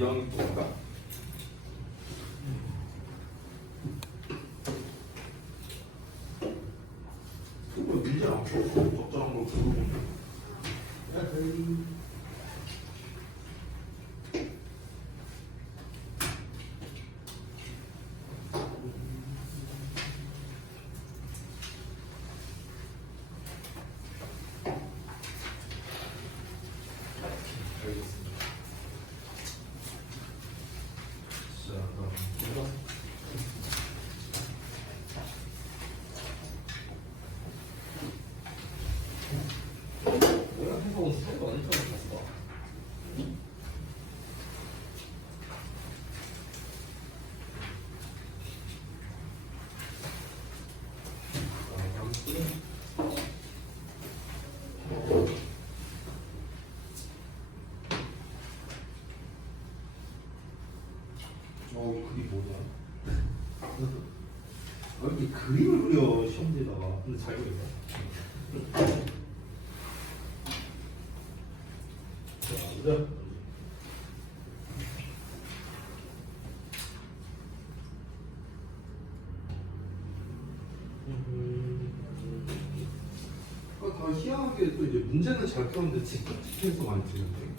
2학년 동인가? 그거 문제 안 풀었어. 적절한 걸 부르고. 그게 뭐냐? 왜 이렇게 그림을 그려 시험지에다가. 근데 잘 그린다. 자, 보자. 더 희한하게 또 이제 문제는 잘 풀었는데 직접해서 많이 틀렸네.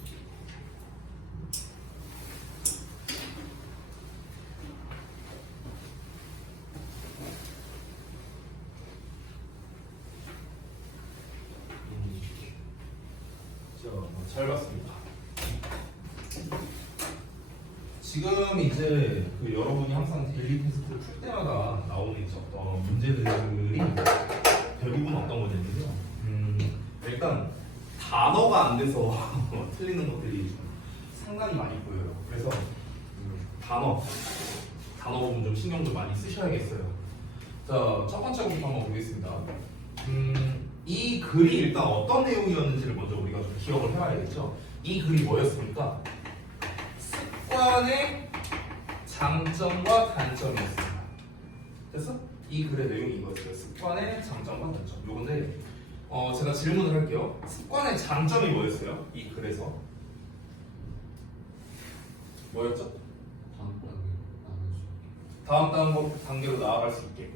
잘 봤습니다. 지금 이제 그 여러분이 항상 데일리 테스트를 풀 때마다 나오는 문제들이 대부분 어떤 거냐면요. 일단 단어가 안 돼서 틀리는 것들이 좀 상당히 많이 보여요. 그래서 단어 부분 좀 신경 좀 많이 쓰셔야겠어요. 자, 첫 번째부터 한번 보겠습니다. 이 글이 일단 어떤 내용이었는지를 먼저 우리가 좀 기억을 해봐야겠죠. 이 글이 뭐였습니까? 습관의 장점과 단점이었습니다. 됐어? 이 글의 내용이 이거였어요. 습관의 장점과 단점. 요건데 제가 질문을 할게요. 습관의 장점이 뭐였어요? 이 글에서 뭐였죠? 다음 단계로 나아갈 수 있게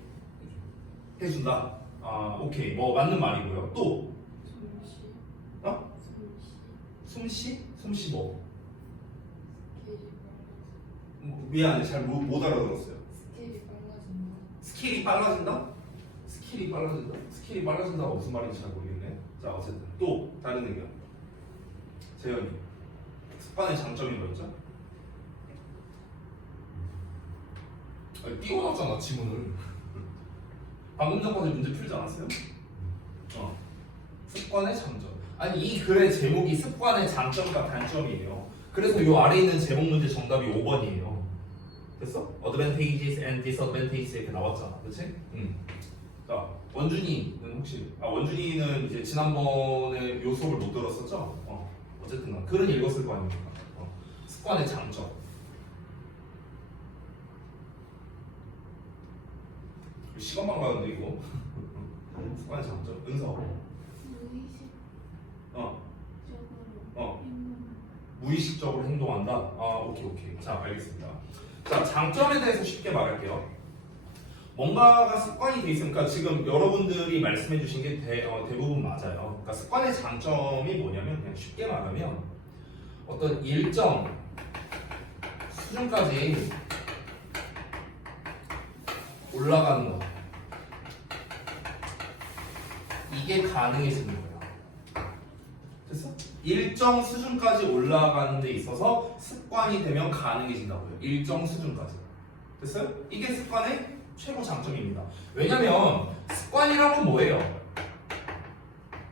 해준다. 아, 오케이. 뭐 맞는 말이고요. 또 숨쉬? 숨쉬 뭐? 미안해, 잘 못 알아들었어요. 스킬이 빨라진다? 스킬이 빨라진다? 스킬이 빨라진다가 무슨 말인지 잘 모르겠네. 자, 어쨌든 또 다른 의견. 재현이. 습관의 장점이 뭐였죠? 아니, 띄워놨잖아 지문을. 방금 전까지 문제 풀지 않았어요? 습관의 장점. 아니, 이 글의 제목이 습관의 장점과 단점이에요. 그래서 이 아래에 있는 제목 문제 정답이 5번이에요. 됐어? Advantages and disadvantages 이렇게 나왔잖아. 그치? 자, 원준이는 혹시 원준이는 이제 지난번에 요 수업을 못 들었었죠? 어쨌든 글은 읽었을 거 아닙니까? 습관의 장점. 시간만 가는데 이거. 습관의 장점. 은서. 무의식적으로 행동한다. 아, 오케이. 자, 알겠습니다. 자, 장점에 대해서 쉽게 말할게요. 뭔가가 습관이 돼 있으니까 지금 여러분들이 말씀해 주신 게 대부분 맞아요. 그러니까 습관의 장점이 뭐냐면 그냥 쉽게 말하면 어떤 일정 수준까지 올라가는 거. 이게 가능해지는 거예요. 됐어? 일정 수준까지 올라가는 데 있어서 습관이 되면 가능해진다고요. 일정 수준까지. 됐어요? 이게 습관의 최고 장점입니다. 왜냐면 습관이란 건 뭐예요?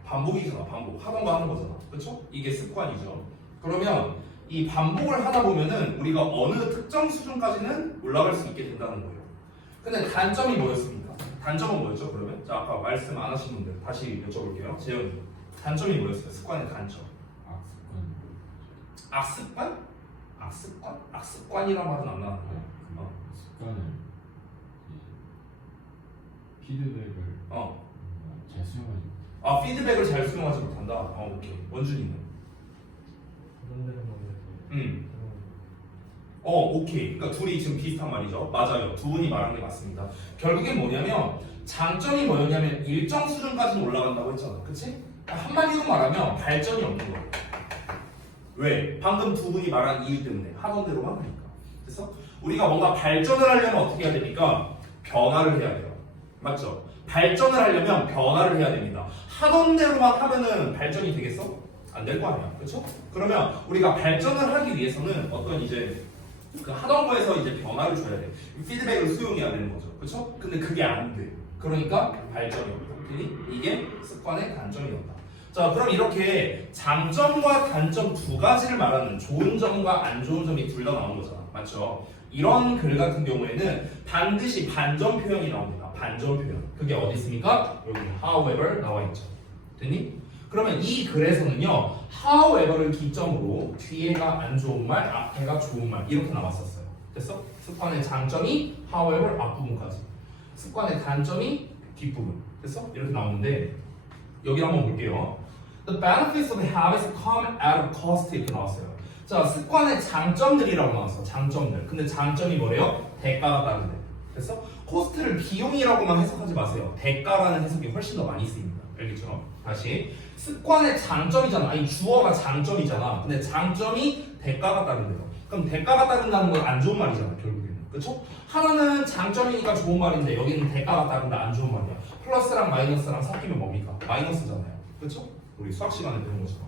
반복이잖아. 반복. 하던 거 하는 거잖아. 그렇죠? 이게 습관이죠. 그러면 이 반복을 하다 보면은 우리가 어느 특정 수준까지는 올라갈 수 있게 된다는 거예요. 근데 단점이 뭐였습니까? 단점은 뭐였죠? 그러면? 자, 아까 말씀 안 하신 분들 다시 여쭤볼게요. 재현이. 단점이 뭐였어요? 습관의 단점. 악습관? 악습관이란 말은 안 나왔나요? 습관을 피드백을 잘 수용하지. 피드백을 잘 수용하지 못한다. 오케이. 원준이는? 오케이. 그러니까 둘이 지금 비슷한 말이죠. 맞아요. 두 분이 말한 게 맞습니다. 결국엔 뭐냐면 장점이 뭐였냐면 일정 수준까지는 올라간다고 했잖아. 그치? 한마디로 말하면 발전이 없는 거야. 왜? 방금 두 분이 말한 이유 때문에 하던 대로만 하니까. 그래서 우리가 뭔가 발전을 하려면 어떻게 해야 됩니까? 변화를 해야 돼요. 맞죠? 발전을 하려면 변화를 해야 됩니다. 하던 대로만 하면은 발전이 되겠어? 안 될 거 아니야. 그렇죠? 그러면 우리가 발전을 하기 위해서는 어떤 이제 그 하던 거에서 이제 변화를 줘야 돼. 피드백을 수용해야 되는 거죠. 그렇죠? 근데 그게 안 돼. 그러니까 발전이 없다. 이게 습관의 단점이었다. 자, 그럼 이렇게 장점과 단점 두 가지를 말하는 좋은 점과 안 좋은 점이 둘 다 나온 거잖아. 맞죠? 이런 글 같은 경우에는 반드시 반전 표현이 나옵니다. 반전 표현. 그게 어디 있습니까? 여기 however 나와 있죠. 됐니? 그러면 이 글에서는요, however를 기점으로 뒤에가 안 좋은 말, 앞에가 좋은 말 이렇게 나왔었어요. 됐어? 습관의 장점이 however 앞부분까지, 습관의 단점이 뒷부분. 됐어? 이렇게 나오는데 여기 한번 볼게요. The benefits of habits come at a cost 이렇게 나왔어요. 자, 습관의 장점들이라고 나왔어. 장점들. 근데 장점이 뭐래요? 대가가 따른대. 됐어? 코스트를 비용이라고만 해석하지 마세요. 대가라는 해석이 훨씬 더 많이 쓰입니다. 알겠죠? 다시 습관의 장점이잖아. 아니 주어가 장점이잖아. 근데 장점이 대가가 따른대요. 그럼 대가가 따른다는 건 안 좋은 말이잖아. 결국에는. 그렇죠? 하나는 장점이니까 좋은 말인데 여기는 대가가 따른다 안 좋은 말이야. 플러스랑 마이너스랑 섞이면 뭡니까? 마이너스잖아요. 그렇죠? 우리 수학 시간에 배운 것처럼.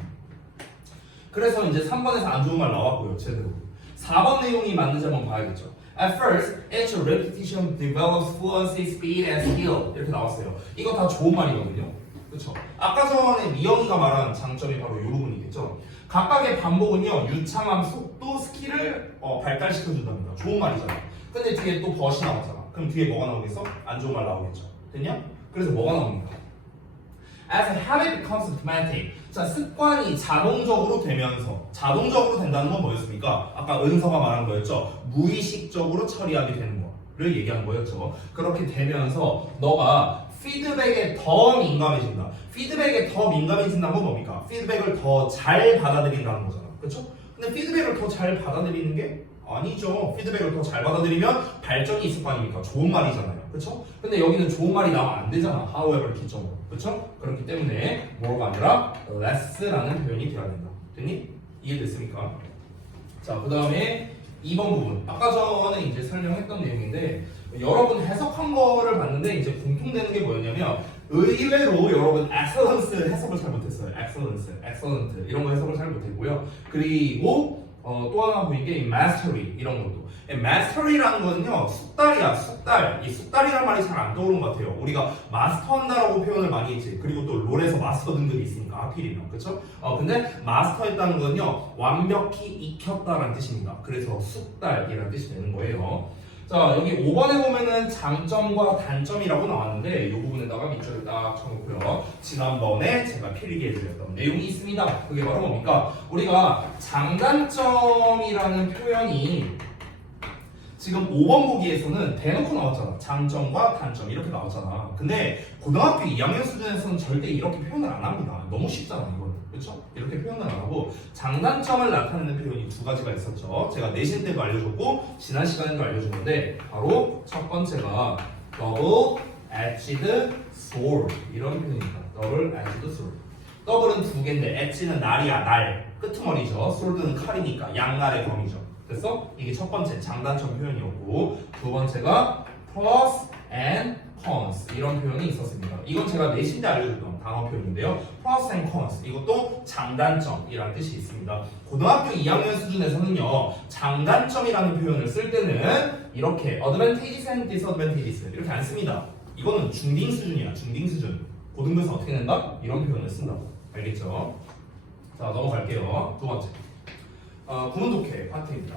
그래서 이제 3번에서 안 좋은 말 나왔고요. 제대로. 4번 내용이 맞는지 한번 봐야겠죠. At first, each repetition develops fluency, speed, and skill. 이렇게 나왔어요. 이거 다 좋은 말이거든요. 그렇죠? 아까 전에 미영이가 말한 장점이 바로 이 부분이겠죠. 각각의 반복은요, 유창함, 속도, 스킬을 발달시켜준답니다. 좋은 말이잖아. 근데 뒤에 또 벗이 나오잖아. 그럼 뒤에 뭐가 나오겠어? 안 좋은 말 나오겠죠. 됐냐? 그래서 뭐가 나옵니까? As a habit becomes automatic. 자, 습관이 자동적으로 되면서, 자동적으로 된다는 건 뭐였습니까? 아까 은서가 말한 거였죠. 무의식적으로 처리하게 되는 거를 얘기한 거였죠. 그렇게 되면서 너가 피드백에 더 민감해진다. 피드백에 더 민감해진다는 건 뭡니까? 피드백을 더 잘 받아들인다는 거잖아. 그렇죠? 근데 피드백을 더 잘 받아들이는 게 아니죠. 피드백을 더 잘 받아들이면 발전이 있을 거 아닙니까? 좋은 말이잖아요. 그렇죠? 근데 여기는 좋은 말이 나오면 안 되잖아. however 기점으로. 그렇죠? 그렇기 때문에 more가 아니라 less라는 표현이 돼야 된다. 됐니? 이해됐습니까? 자, 그 다음에 2번 부분. 아까 전에 이제 설명했던 내용인데 여러분 해석한 거를 봤는데 이제 공통되는 게 뭐였냐면 의외로 여러분 excellence 해석을 잘 못했어요. excellent 이런 거 해석을 잘 못했고요. 그리고 또 하나 보인 게 mastery 이런 것도. mastery라는 거는요 숙달이야. 숙달. 이 숙달이란 말이 잘 안 떠오르는 것 같아요. 우리가 마스터한다라고 표현을 많이 했지. 그리고 또 롤에서 마스터 등급이 있으니까 하필이면. 그쵸? 근데 마스터했다는 건요 완벽히 익혔다라는 뜻입니다. 그래서 숙달이라는 뜻이 되는 거예요. 자, 여기 5번에 보면은 장점과 단점이라고 나왔는데 이 부분에다가 밑줄을 딱 쳐놓고요. 지난번에 제가 필기해드렸던 내용이 있습니다. 그게 바로 뭡니까? 우리가 장단점이라는 표현이 지금 5번 보기에서는 대놓고 나왔잖아. 장점과 단점 이렇게 나왔잖아. 근데 고등학교 2학년 수준에서는 절대 이렇게 표현을 안 합니다. 너무 쉽잖아 이거는. 그렇죠? 이렇게 표현을 안 하고 장단점을 나타내는 표현이 두 가지가 있었죠. 제가 내신 때도 알려줬고 지난 시간에도 알려줬는데 바로 첫 번째가 double-edged sword 이런 표현입니다. double-edged sword. 더블은 두 개인데 엣지는 날이야 날. 끄트머리죠. sword는 칼이니까 양날의 검이죠. 됐어? 이게 첫 번째 장단점 표현이었고 두 번째가 pros and cons 이런 표현이 있었습니다. 이건 제가 내신 때 알려줬던 단어 표현인데요. pros and cons 이것도 장단점이라는 뜻이 있습니다. 고등학교 2학년 수준에서는요 장단점이라는 표현을 쓸 때는 이렇게 advantages and disadvantages 이렇게 안 씁니다. 이거는 중딩 수준이야. 중딩 수준. 고등부에서 어떻게 낸다? 이런 표현을 쓴다고. 알겠죠? 자, 넘어갈게요. 두 번째 구문 독해 파트입니다.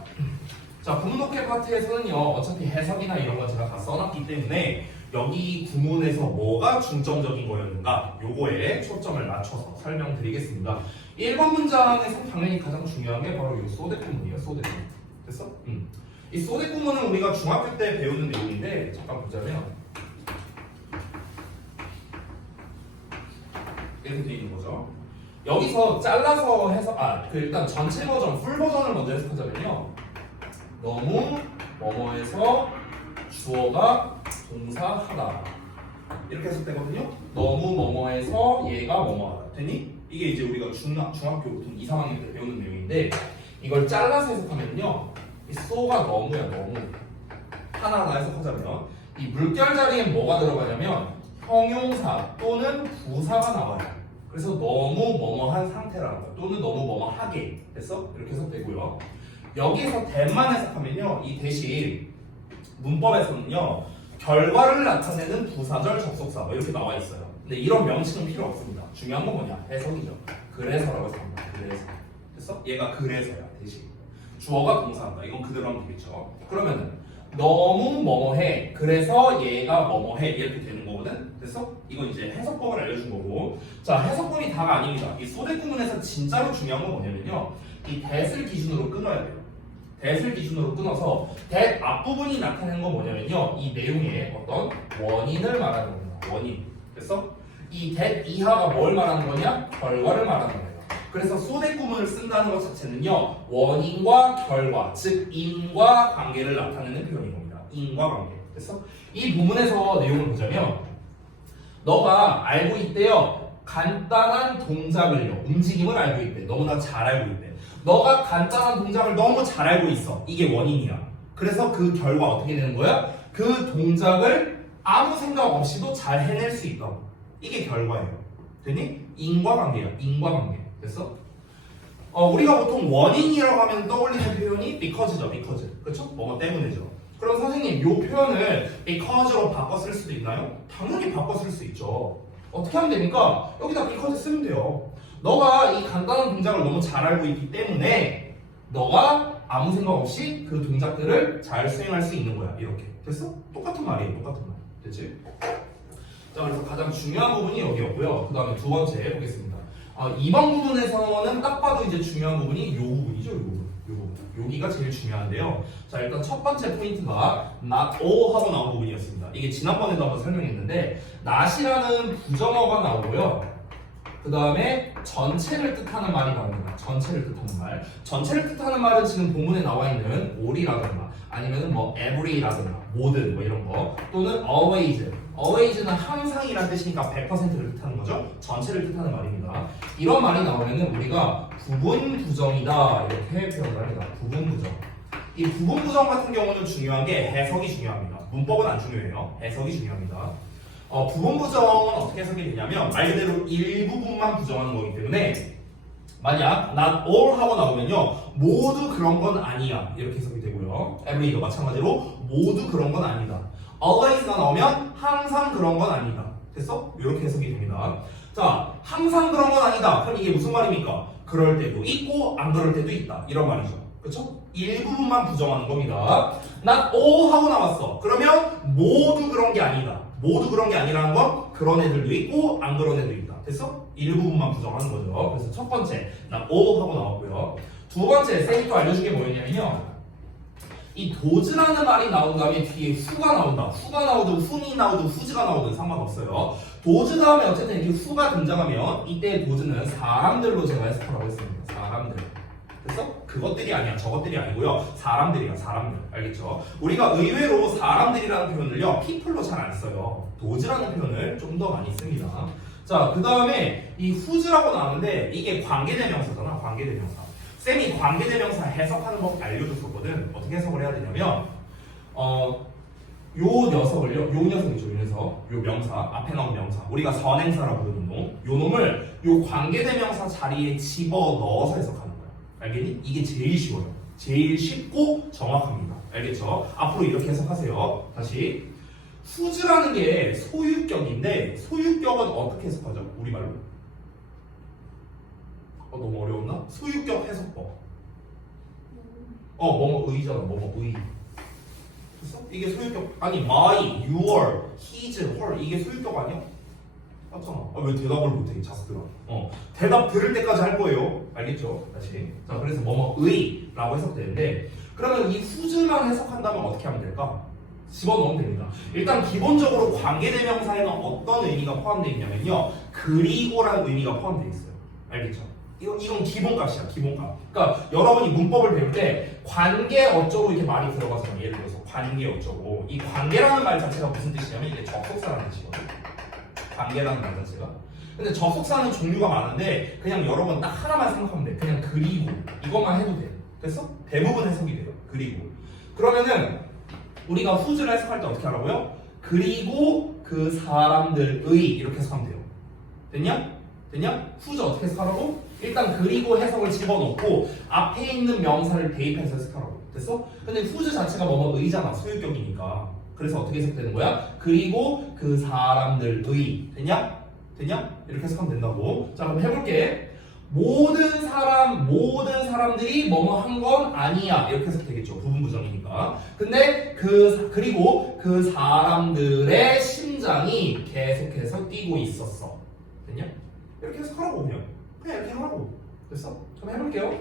자, 구문 독해 파트에서는요 어차피 해석이나 이런 거 제가 다 써놨기 때문에 여기 구문에서 뭐가 중점적인 거였는가 요거에 초점을 맞춰서 설명드리겠습니다. 1번 문장에서 당연히 가장 중요한 게 바로 이 소대 구문이에요. 소대 구문. 됐어? 이 소대 구문은 우리가 중학교 때 배우는 내용인데 잠깐 보자면 이렇게 돼 있는 거죠. 여기서 잘라서 해서 일단 전체 버전, 풀 버전을 먼저 해석하자면요. 너무 뭐뭐해서 주어가 동사하다. 이렇게 해석되거든요. 너무 뭐뭐해서 얘가 뭐뭐하다. 됐니? 이게 이제 우리가 중학교 보통 2, 3학년 때 배우는 내용인데 이걸 잘라서 해석하면요. 이 so가 너무야 너무. 하나하나 해석하자면 이 물결 자리에 뭐가 들어가냐면 형용사 또는 부사가 나와요. 그래서 너무 뭐뭐한 상태라는 거 또는 너무 뭐뭐하게 됐어? 이렇게 해석되고요. 여기서 대만 해석하면요. 이 대신 문법에서는요. 결과를 나타내는 부사절 접속사 뭐 이렇게 나와 있어요. 근데 이런 명칭은 필요 없습니다. 중요한 건 뭐냐? 해석이죠. 그래서라고 해석합니다. 그래서. 됐어? 얘가 그래서야 대신. 주어가 동사한다. 이건 그대로 하면 되겠죠. 그러면은 너무 뭐뭐해. 그래서 얘가 뭐뭐해. 이렇게 되는 거거든. 됐어? 이건 이제 해석법을 알려준 거고. 자, 해석법이 다가 아닙니다. 이 소대 구문에서 진짜로 중요한 건 뭐냐면요. 이 that을 기준으로 끊어야 돼요. that을 기준으로 끊어서 that 앞부분이 나타내는 건 뭐냐면요. 이 내용의 어떤 원인을 말하는 겁니다. 원인. 됐어? 이 that 이하가 뭘 말하는 거냐? 결과를 말하는 거예요. 그래서 소대 구문을 쓴다는 것 자체는요. 원인과 결과, 즉 인과 관계를 나타내는 표현인 겁니다. 인과 관계. 됐어? 이 부분에서 내용을 보자면 너가 알고 있대요. 간단한 동작을요. 움직임을 알고 있대. 너무나 잘 알고 있대. 너가 간단한 동작을 너무 잘 알고 있어. 이게 원인이야. 그래서 그 결과 어떻게 되는 거야? 그 동작을 아무 생각 없이도 잘 해낼 수 있다고. 이게 결과예요. 됐니? 인과관계야. 인과관계. 됐어? 우리가 보통 원인이라고 하면 떠올리는 표현이 because죠. because. 그렇죠? 뭐뭐 때문에죠. 그럼 선생님, 이 표현을 because로 바꿔 쓸 수도 있나요? 당연히 바꿔 쓸 수 있죠. 어떻게 하면 됩니까? 여기다 because 쓰면 돼요. 너가 이 간단한 동작을 너무 잘 알고 있기 때문에 너가 아무 생각 없이 그 동작들을 잘 수행할 수 있는 거야. 이렇게. 됐어? 똑같은 말이에요. 똑같은 말. 됐지? 자, 그래서 가장 중요한 부분이 여기였고요. 그 다음에 두 번째 보겠습니다. 2번 부분에서는 딱 봐도 이제 중요한 부분이 요 부분이죠. 요 부분. 여기가 제일 중요한데요. 자, 일단 첫 번째 포인트가 not all 하고 나온 부분이었습니다. 이게 지난번에도 한번 설명했는데 not이라는 부정어가 나오고요. 그 다음에 전체를 뜻하는 말이 나옵니다. 전체를 뜻하는 말. 전체를 뜻하는 말은 지금 본문에 나와 있는 all이라든가 아니면은 뭐 every라든가 모든 뭐 이런 거 또는 always. always는 항상이라는 뜻이니까 100%를 뜻하는 거죠. 전체를 뜻하는 말입니다. 이런 말이 나오면은 우리가 부분 부정이다 이렇게 표현을 합니다. 부분 부정. 이 부분 부정 같은 경우는 중요한 게 해석이 중요합니다. 문법은 안 중요해요. 해석이 중요합니다. 부분 부정은 어떻게 해석이 되냐면 말 그대로 일부분만 부정하는 거기 때문에 만약 not all 하고 나오면요 모두 그런 건 아니야 이렇게 해석이 되고요. every도 마찬가지로 모두 그런 건 아니다. always가 나오면 항상 그런 건 아니다. 됐어? 이렇게 해석이 됩니다. 자, 항상 그런 건 아니다. 그럼 이게 무슨 말입니까? 그럴 때도 있고 안 그럴 때도 있다. 이런 말이죠. 그렇죠? 일부분만 부정하는 겁니다. not all 하고 나왔어. 그러면 모두 그런 게 아니다. 모두 그런 게 아니라는 건 그런 애들도 있고 안 그런 애도 있다. 됐어? 일부분만 부정하는 거죠. 그래서 첫 번째 not all 하고 나왔고요. 두 번째 쌤이 또 알려준 게 뭐였냐면요. 이 도즈라는 말이 나온 다음에 뒤에 후가 나온다. 후가 나오든 훈이 나오든 후즈가 나오든 상관없어요. 도즈 다음에 어쨌든 이렇게 후가 등장하면 이때 도즈는 사람들로 제가 해석하라고 했습니다. 사람들. 그래서 그것들이 아니야. 저것들이 아니고요. 사람들이야. 사람들. 알겠죠? 우리가 의외로 사람들이라는 표현을요. people로 잘 안 써요. 도즈라는 표현을 좀 더 많이 씁니다. 자, 그 다음에 이 후즈라고 나오는데 이게 관계대명사잖아. 관계대명사. 쌤이 관계대명사 해석하는 법 알려줬었거든. 어떻게 해석을 해야 되냐면 요 녀석을요. 요 녀석이죠. 요 녀석. 요 명사. 앞에 나온 명사. 우리가 선행사라고 부르는 놈. 요 놈을 요 관계대명사 자리에 집어넣어서 해석하는 거야. 알겠니? 이게 제일 쉬워요. 제일 쉽고 정확합니다. 알겠죠? 앞으로 이렇게 해석하세요. 다시. 후즈라는 게 소유격인데 소유격은 어떻게 해석하죠? 우리말로. 너무 어려웠나? 소유격 해석법. 뭐뭐 의잖아. 뭐뭐 의. 됐어? 이게 소유격. 아니 my, your, his, her 이게 소유격 아니야? 맞잖아. 왜 대답을 못해? 자스들아. 대답 들을 때까지 할 거예요. 알겠죠? 다시. 자, 그래서 뭐뭐 의라고 해석되는데 그러면 이 후즈만 해석한다면 어떻게 하면 될까? 집어넣으면 됩니다. 일단 기본적으로 관계대명사에는 어떤 의미가 포함되어 있냐면요. 그리고라는 의미가 포함되어 있어요. 알겠죠? 이건 기본값이야, 기본값. 그러니까 여러분이 문법을 배울 때 관계 어쩌고 이렇게 말이 들어가잖아요. 예를 들어서 관계 어쩌고. 이 관계라는 말 자체가 무슨 뜻이냐면 이게 접속사라는 뜻이거든. 관계라는 말 자체가. 근데 접속사는 종류가 많은데 그냥 여러분 딱 하나만 생각하면 돼. 그냥 그리고 이것만 해도 돼. 됐어? 대부분 해석이 돼요. 그리고. 그러면은 우리가 who's를 해석할 때 어떻게 하라고요? 그리고 그 사람들의 이렇게 해석하면 돼요. 됐냐? 됐냐? who's 어떻게 해석하라고? 일단 그리고 해석을 집어넣고 앞에 있는 명사를 대입해서 해석하라고. 됐어? 근데 who's 자체가 뭐뭐의잖아. 소유격이니까. 그래서 어떻게 해석되는 거야? 그리고 그 사람들의. 됐냐? 됐냐? 이렇게 해석하면 된다고. 자, 그럼 해볼게. 모든 사람들이 뭐뭐 한 건 아니야. 이렇게 해석되겠죠. 부분 부정이니까. 근데 그리고 그 사람들의 심장이 계속해서 뛰고 있었어. 됐냐? 이렇게 해석하라고 그냥 이렇게 하라고. 됐어? 그럼 해볼게요.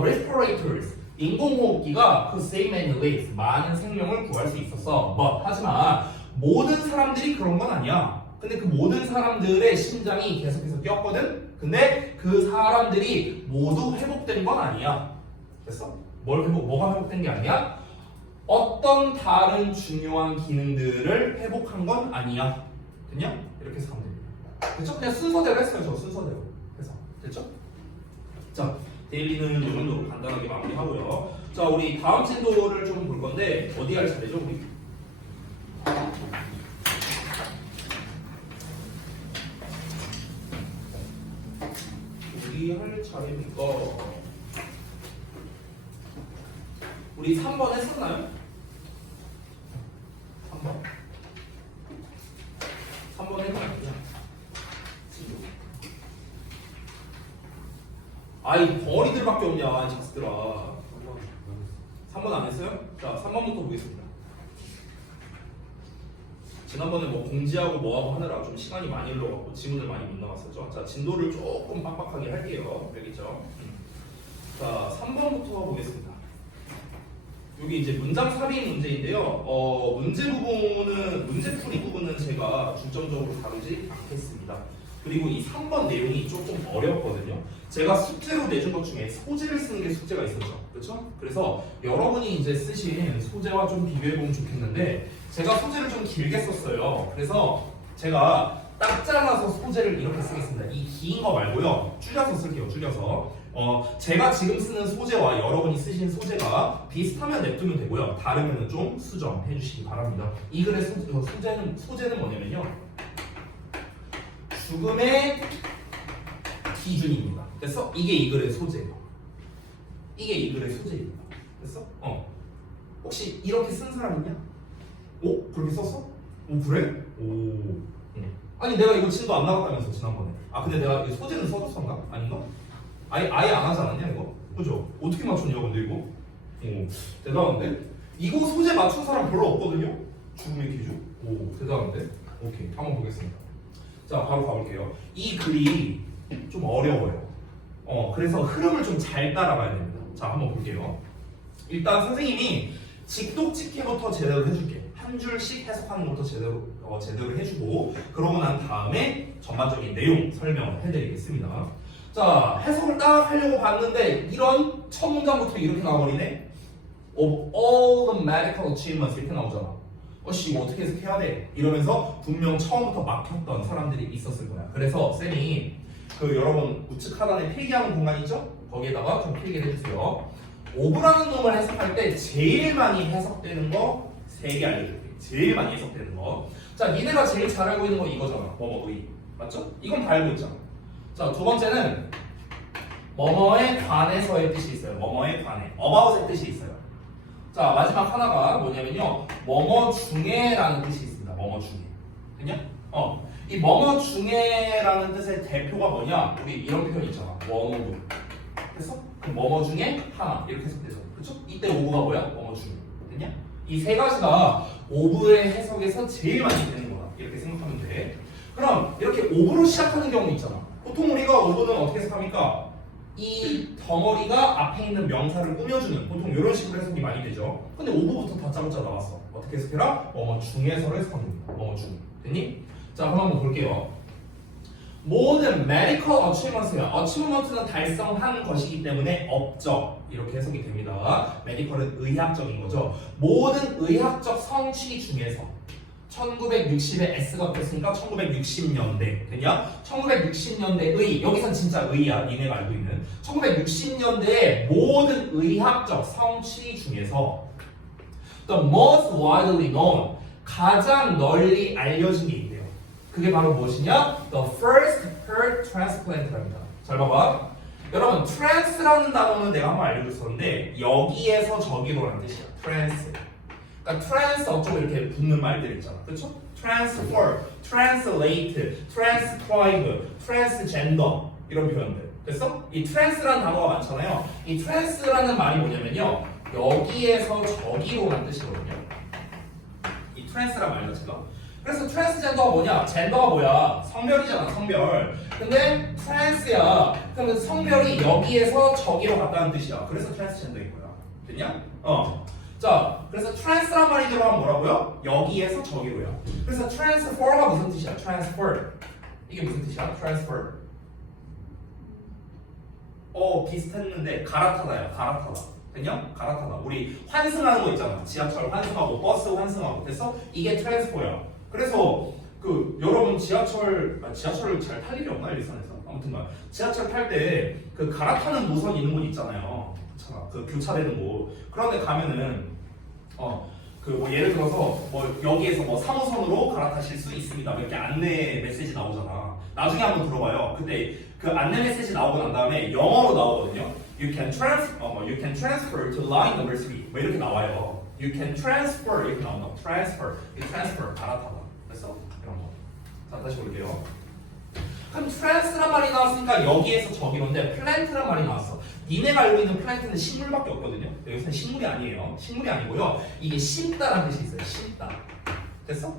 respirators 인공호흡기가 그 save many lives 많은 생명을 구할 수 있었어. 하지만 모든 사람들이 그런 건 아니야. 근데 그 모든 사람들의 심장이 계속해서 뛰었거든. 근데 그 사람들이 모두 회복된 건 아니야. 됐어? 뭐가 회복된 게 아니야? 어떤 다른 중요한 기능들을 회복한 건 아니야. 됐냐? 이렇게 해서 하면 됩니다. 됐죠? 그냥 순서대로 했어요. 저 순서대로 해서. 됐죠? 자, 데일리는 이 정도로 간단하게 마무리하고요. 자, 우리 다음 진도를 좀 볼 건데 어디 할 차례죠? 우리 할 차례니까 우리 3번 했었나요? 3번 했나요? 아이 벙어리들밖에 없냐 이 자식들아. 3번 안 했어요? 자, 3번부터 보겠습니다. 지난번에 뭐 공지하고 뭐하고 하느라 좀 시간이 많이 흘러가고 지문을 많이 못 나갔었죠. 자, 진도를 조금 빡빡하게 할게요. 알겠죠? 자, 3번부터 보겠습니다. 여기 이제 문장 삽입 문제인데요. 문제풀이 부분은 제가 중점적으로 다루지 않겠습니다. 그리고 이 3번 내용이 조금 어렵거든요. 제가 숙제로 내준 것 중에 소재를 쓰는 게 숙제가 있었죠. 그렇죠? 그래서 여러분이 이제 쓰신 소재와 좀 비교해보면 좋겠는데 제가 소재를 좀 길게 썼어요. 그래서 제가 딱 잘라서 소재를 이렇게 쓰겠습니다. 이 긴 거 말고요. 줄여서 쓸게요. 줄여서. 제가 지금 쓰는 소재와 여러분이 쓰신 소재가 비슷하면 냅두면 되고요. 다르면 좀 수정해 주시기 바랍니다. 이 글의 소재는 뭐냐면요. 죽음의 기준입니다. 됐어? 이게 이 글의 소재예요. 이게 이 글의 소재입니다. 됐어? 혹시 이렇게 쓴 사람 있냐? 오? 그렇게 썼어? 오, 그래? 오. 아니 내가 이거 진도 안 나갔다면서 지난번에. 근데 내가 이 소재는 써줬었나? 아닌가? 아예 안 하지 않았냐 이거? 그죠? 어떻게 맞췄냐 근데 이거? 오, 대단한데? 이거 소재 맞춘 사람 별로 없거든요? 죽음의 기준? 오, 대단한데? 오케이, 한번 보겠습니다. 자, 바로 가볼게요. 이 글이 좀 어려워요. 그래서 흐름을 좀 잘 따라가야 됩니다. 자, 한번 볼게요. 일단 선생님이 직독직해부터 제대로 해줄게. 한 줄씩 해석하는 것부터 제대로 해주고 그러고 난 다음에 전반적인 내용 설명을 해드리겠습니다. 자, 해석을 딱 하려고 봤는데 이런 첫 문장부터 이렇게 나와버리네. Of all the medical achievements 이렇게 나오잖아. 이거 어떻게 해석해야 돼? 이러면서 분명 처음부터 막혔던 사람들이 있었을 거야. 그래서 쌤이 여러분 우측 하단에 필기하는 공간 있죠? 거기에다가 좀 필기를 해주세요. of라는 놈을 해석할 때 제일 많이 해석되는 거 3개 알려줄게. 제일 많이 해석되는 거. 자, 니네가 제일 잘 알고 있는 거 이거잖아. 뭐뭐의. 맞죠? 이건 다 알고 있잖아. 자, 두 번째는 뭐뭐에 관해서의 뜻이 있어요. 뭐뭐에 관해. about의 뜻이 있어요. 자, 마지막 하나가 뭐냐면요. 뭐뭐 중에라는 뜻이 있습니다. 뭐뭐 중에. 됐냐? 이 뭐뭐 중에라는 뜻의 대표가 뭐냐? 우리 이런 표현 있잖아. one of. 됐어? 그럼 뭐뭐 중에 하나. 이렇게 해석되죠. 그쵸? 이때 ove가 뭐야? 뭐뭐 중에. 됐냐? 이 세 가지가 of의 해석에서 제일 많이 되는 거다. 이렇게 생각하면 돼. 그럼 이렇게 of로 시작하는 경우 있잖아. 보통 우리가 of는 어떻게 해석합니까? 이 덩어리가 앞에 있는 명사를 꾸며주는 보통 이런 식으로 해석이 많이 되죠. 근데 of부터 다짜고짜 나왔어. 어떻게 해석해라? 뭐뭐 중에서를 해석하는 겁니다. 뭐뭐 중. 됐니? 자, 그럼 한번 볼게요. 모든 medical achievement는 달성한 것이기 때문에 업적 이렇게 해석이 됩니다. medical은 의학적인 거죠. 모든 의학적 성취 중에서 1960에 S가 됐으니까 1960년대 되냐? 1960년대의 여기선 진짜 의야 니네가 알고 있는 1960년대의 모든 의학적 성취 중에서 the most widely known 가장 널리 알려진 게 있대요. 그게 바로 무엇이냐? The first heart transplant랍니다. 잘 봐봐. 여러분 trance라는 단어는 내가 한번 알려줬었는데 여기에서 저기로라는 뜻이야. trans. 그러니까 trans 어쩌고 이렇게 붙는 말들 있잖아. 그렇죠? transfer, translate, transcribe, transgender 이런 표현들. 됐어? 이 trans라는 단어가 많잖아요. 이 trans라는 말이 뭐냐면요. 여기에서 저기로라는 뜻이거든요. 이 trans란 말 자체가. 그래서 트랜스젠더가 뭐냐? 젠더가 뭐야? 성별이잖아, 성별. 근데 트랜스야. 그러면 성별이 여기에서 저기로 갔다는 뜻이야. 그래서 트랜스젠더인 거야. 됐냐? 자, 그래서 트랜스란 말이 들어가면 뭐라고요? 여기에서 저기로야. 그래서 transfer가 무슨 뜻이야? transfer. 이게 무슨 뜻이야? transfer. 비슷했는데 갈아타다야. 갈아타다. 됐냐? 갈아타다. 우리 환승하는 거 있잖아. 지하철 환승하고 버스 환승하고. 됐어? 이게 트랜스포야. 그래서 그 여러분 지하철을 잘 탈 일이 없나요? 일산에서? 아무튼간 지하철 탈 때 그 갈아타는 노선 있는 곳 있잖아요. 그 교차되는 곳. 그런데 가면은 그 뭐 예를 들어서 뭐 여기에서 뭐 3호선으로 갈아타실 수 있습니다. 이렇게 안내 메시지 나오잖아. 나중에 한번 들어봐요. 그때 그 안내 메시지 나오고 난 다음에 영어로 나오거든요. You can transfer to line number 3. 뭐 이렇게 나와요. You can transfer 이렇게 나온다. transfer 갈아타다. 됐어? 이런 거. 자 다시 볼게요. 그럼 trans란 말이 나왔으니까 여기에서 저기로인데 plant란 말이 나왔어. 니네가 알고 있는 플랜트는 식물밖에 없거든요. 여기서는 식물이 아니에요. 식물이 아니고요. 이게 심다라는 뜻이 있어요. 심다. 됐어?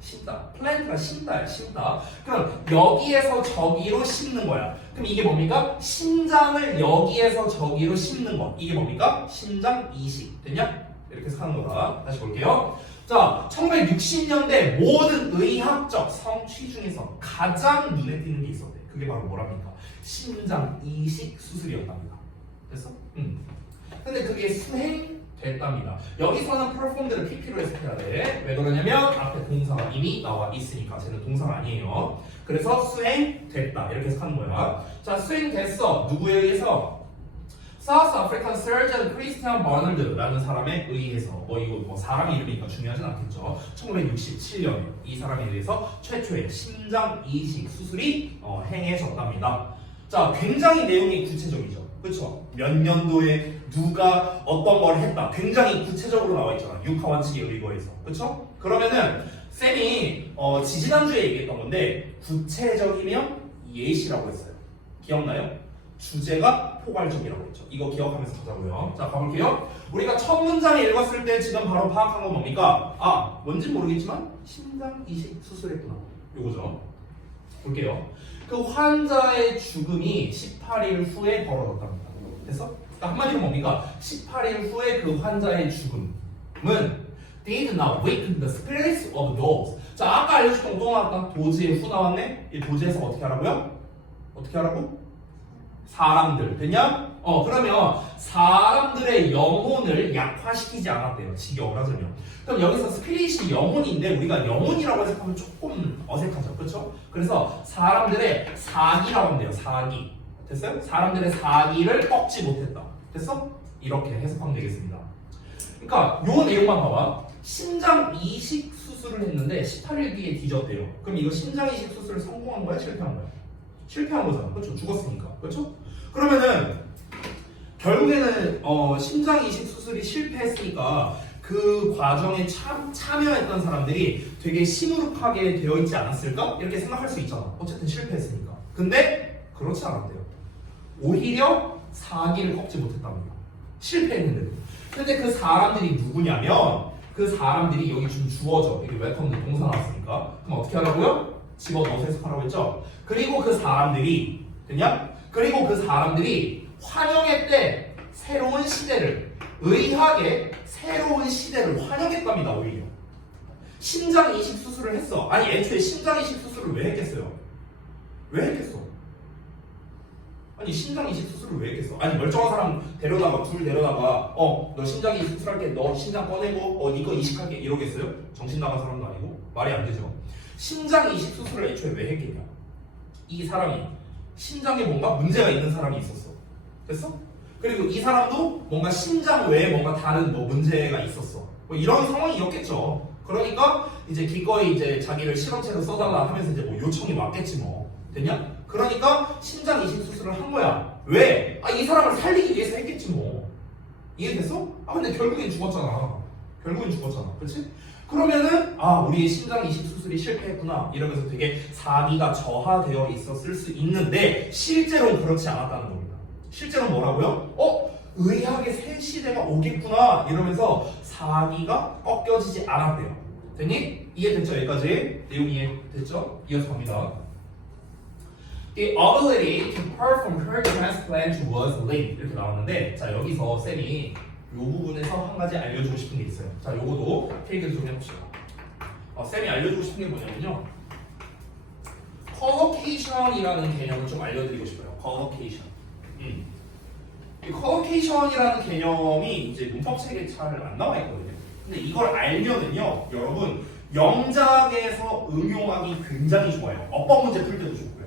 심다. 플랜트가 심다야. 심다. 그럼 여기에서 저기로 심는 거야. 그럼 이게 뭡니까? 심장을 여기에서 저기로 심는 거. 이게 뭡니까? 심장 이식. 됐냐? 이렇게 해서 하는 거다. 다시 볼게요. 자, 1960년대 모든 의학적 성취 중에서 가장 눈에 띄는 게 있었대. 그게 바로 뭐랍니까? 심장 이식 수술이었답니다. 됐어? 근데 그게 수행됐답니다. 여기서는 performed를 PP로 해석해야 돼. 왜 그러냐면 앞에 동사가 이미 나와 있으니까. 쟤는 동사가 아니에요. 그래서 수행됐다. 이렇게 해석하는 거야. 자, 수행됐어. 누구에 의해서? South African Surgeon Christian Barnard라는 사람에 의해서 이거 뭐 사람 이름이니까 중요하진 않겠죠. 1967년 이 사람에 의해서 최초의 심장 이식 수술이 행해졌답니다. 자, 굉장히 내용이 구체적이죠. 그렇죠? 몇 년도에 누가 어떤 걸 했다. 굉장히 구체적으로 나와 있잖아. 육하 원칙에 의거해서. 그렇죠? 그러면은 쌤이 지지난주에 얘기했던 건데 구체적이면 예시라고 했어요. 기억나요? 주제가 포괄적이라고 했죠. 이거 기억하면서 가자고요. 자, 가볼게요. 우리가 첫 문장을 읽었을 때 지금 바로 파악한 건 뭡니까? 뭔지 모르겠지만 심장 이식 수술했구나. 요거죠. 볼게요. 그 환자의 죽음이 18일 후에 벌어졌답니다. 됐어? 그러니까 한마디로 뭡니까? 18일 후에 그 환자의 죽음은 did not waken the spirits of those. 자, 아까 알려줬던 거 또 나왔다. 도지의 후 나왔네. 이 도지에서 어떻게 하라고요? 어떻게 하라고? 사람들. 됐냐? 그러면 사람들의 영혼을 약화시키지 않았대요. 직역을 하자면. 그럼 여기서 스피릿이 영혼인데 우리가 영혼이라고 해석하면 조금 어색하죠. 그렇죠? 그래서 사람들의 사기라고 하면 돼요. 사기. 됐어요? 사람들의 사기를 꺾지 못했다. 됐어? 이렇게 해석하면 되겠습니다. 그러니까 요 내용만 봐봐. 심장 이식 수술을 했는데 18일 뒤에 뒤졌대요. 그럼 이거 심장 이식 수술을 성공한 거야? 실패한 거야? 실패한 거잖아. 그렇죠? 죽었으니까. 그렇죠? 그러면은 결국에는 심장 이식 수술이 실패했으니까 그 과정에 참여했던 사람들이 되게 시무룩하게 되어 있지 않았을까? 이렇게 생각할 수 있잖아. 어쨌든 실패했으니까. 근데 그렇지 않았대요. 오히려 사기를 꺾지 못했답니다. 실패했는데도. 근데 그 사람들이 누구냐면 그 사람들이 여기 좀 주어져. 이게 웰컴 동사 나왔으니까. 그럼 어떻게 하라고요? 집어넣어서 해석하라고 했죠? 그리고 그 사람들이 됐냐? 그리고 그 사람들이 환영했대. 새로운 시대를. 의학의 새로운 시대를 환영했답니다. 오히려. 심장 이식 수술을 했어. 아니 애초에 심장 이식 수술을 왜 했겠어요? 왜 했겠어? 아니 심장 이식 수술을 왜 했겠어? 아니 멀쩡한 사람 데려다가 둘 데려다가 너 심장 이식 수술할게 너 심장 꺼내고 니거 이식할게 이러겠어요? 정신 나간 사람도 아니고 말이 안 되죠. 심장 이식 수술을 애초에 왜 했겠냐? 이 사람이 심장에 뭔가 문제가 있는 사람이 있었어. 됐어? 그리고 이 사람도 뭔가 심장 외에 뭔가 다른 뭐 문제가 있었어. 뭐 이런 상황이었겠죠. 그러니까 이제 기꺼이 이제 자기를 실험체로 써달라 하면서 이제 뭐 요청이 왔겠지 뭐. 됐냐? 그러니까 심장 이식 수술을 한 거야. 왜? 이 사람을 살리기 위해서 했겠지 뭐. 이해됐어? 근데 결국엔 죽었잖아. 결국엔 죽었잖아. 그렇지? 그러면은 우리의 심장 이식 수술이 실패했구나 이러면서 되게 사기가 저하되어 있었을 수 있는데 실제로는 그렇지 않았다는 겁니다. 실제로는 뭐라고요? 의학의 새 시대가 오겠구나 이러면서 사기가 꺾여지지 않았대요. 됐니? 이해됐죠? 여기까지 내용 이해됐죠? 이어서 갑니다. The ability to perform her transplant was linked 이렇게 나왔는데 자 여기서 쌤이 이 부분에서 한 가지 알려주고 싶은 게 있어요. 자 요거도 필기를 좀 해봅시다. 쌤이 알려주고 싶은 게 뭐냐면요 collocation이라는 개념을 좀 알려드리고 싶어요. collocation. 이 collocation이라는 개념이 이제 문법책에 잘 안 나와 있거든요. 근데 이걸 알면은요 여러분 영작에서 응용하기 굉장히 좋아요. 어법 문제 풀 때도 좋고요.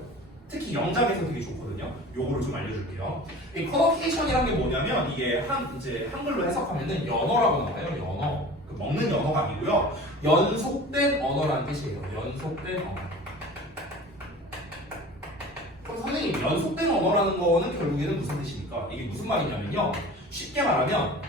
특히 영작에서 되게 좋거든요. 요거를 좀 알려줄게요. 이 collocation이라는 게 뭐냐면 이게 이제 한글로 해석하면은 연어라고 나와요. 연어. 그 먹는 연어가 아니고요. 연속된 언어라는 뜻이에요. 연속된 언어. 그럼 선생님 연속된 언어라는 거는 결국에는 무슨 뜻입니까? 이게 무슨 말이냐면요. 쉽게 말하면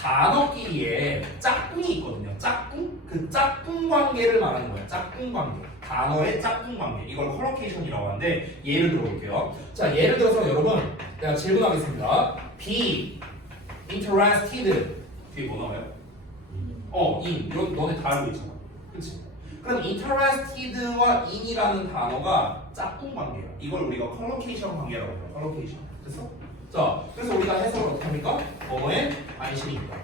단어끼리에 짝꿍이 있거든요. 짝꿍? 그 짝꿍 관계를 말하는 거예요. 짝꿍 관계. 단어의 짝꿍 관계. 이걸 컬러케이션이라고 하는데 예를 들어볼게요. 자, 예를 들어서 여러분 내가 질문하겠습니다. be interested 뒤에 뭐 나와요? in. 이런 너네 다 알고 있잖아. 그치? 그럼 interested와 in이라는 단어가 짝꿍 관계야. 이걸 우리가 컬러케이션 관계라고 해요. 컬러케이션. 됐어? 자, 그래서 우리가 해석을 어떻게 합니까? 뭐뭐의 관심이니까.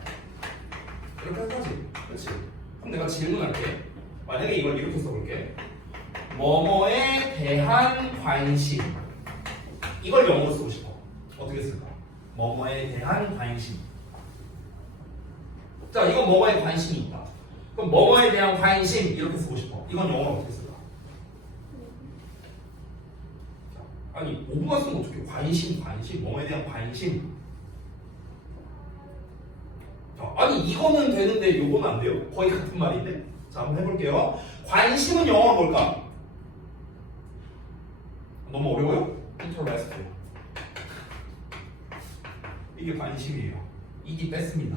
이렇게 할 거지. 그렇지? 그럼 내가 질문할게. 만약에 이걸 이렇게 써볼게. 뭐뭐에 대한 관심. 이걸 영어로 쓰고 싶어. 어떻게 쓸까? 뭐뭐에 대한 관심. 자, 이건 뭐뭐에 관심이 있다. 그럼 뭐뭐에 대한 관심 이렇게 쓰고 싶어. 이건 영어로 어떻게 쓸까? 아니 5분만 쓰면 어떻게 관심 뭐뭐에 대한 관심. 자, 아니 이거는 되는데 요거는 안 돼요? 거의 같은 말인데. 자, 한번 해볼게요. 관심은 영어로 뭘까? 너무 어려워요? interest. 이게 관심이에요. 이게 뺐습니다.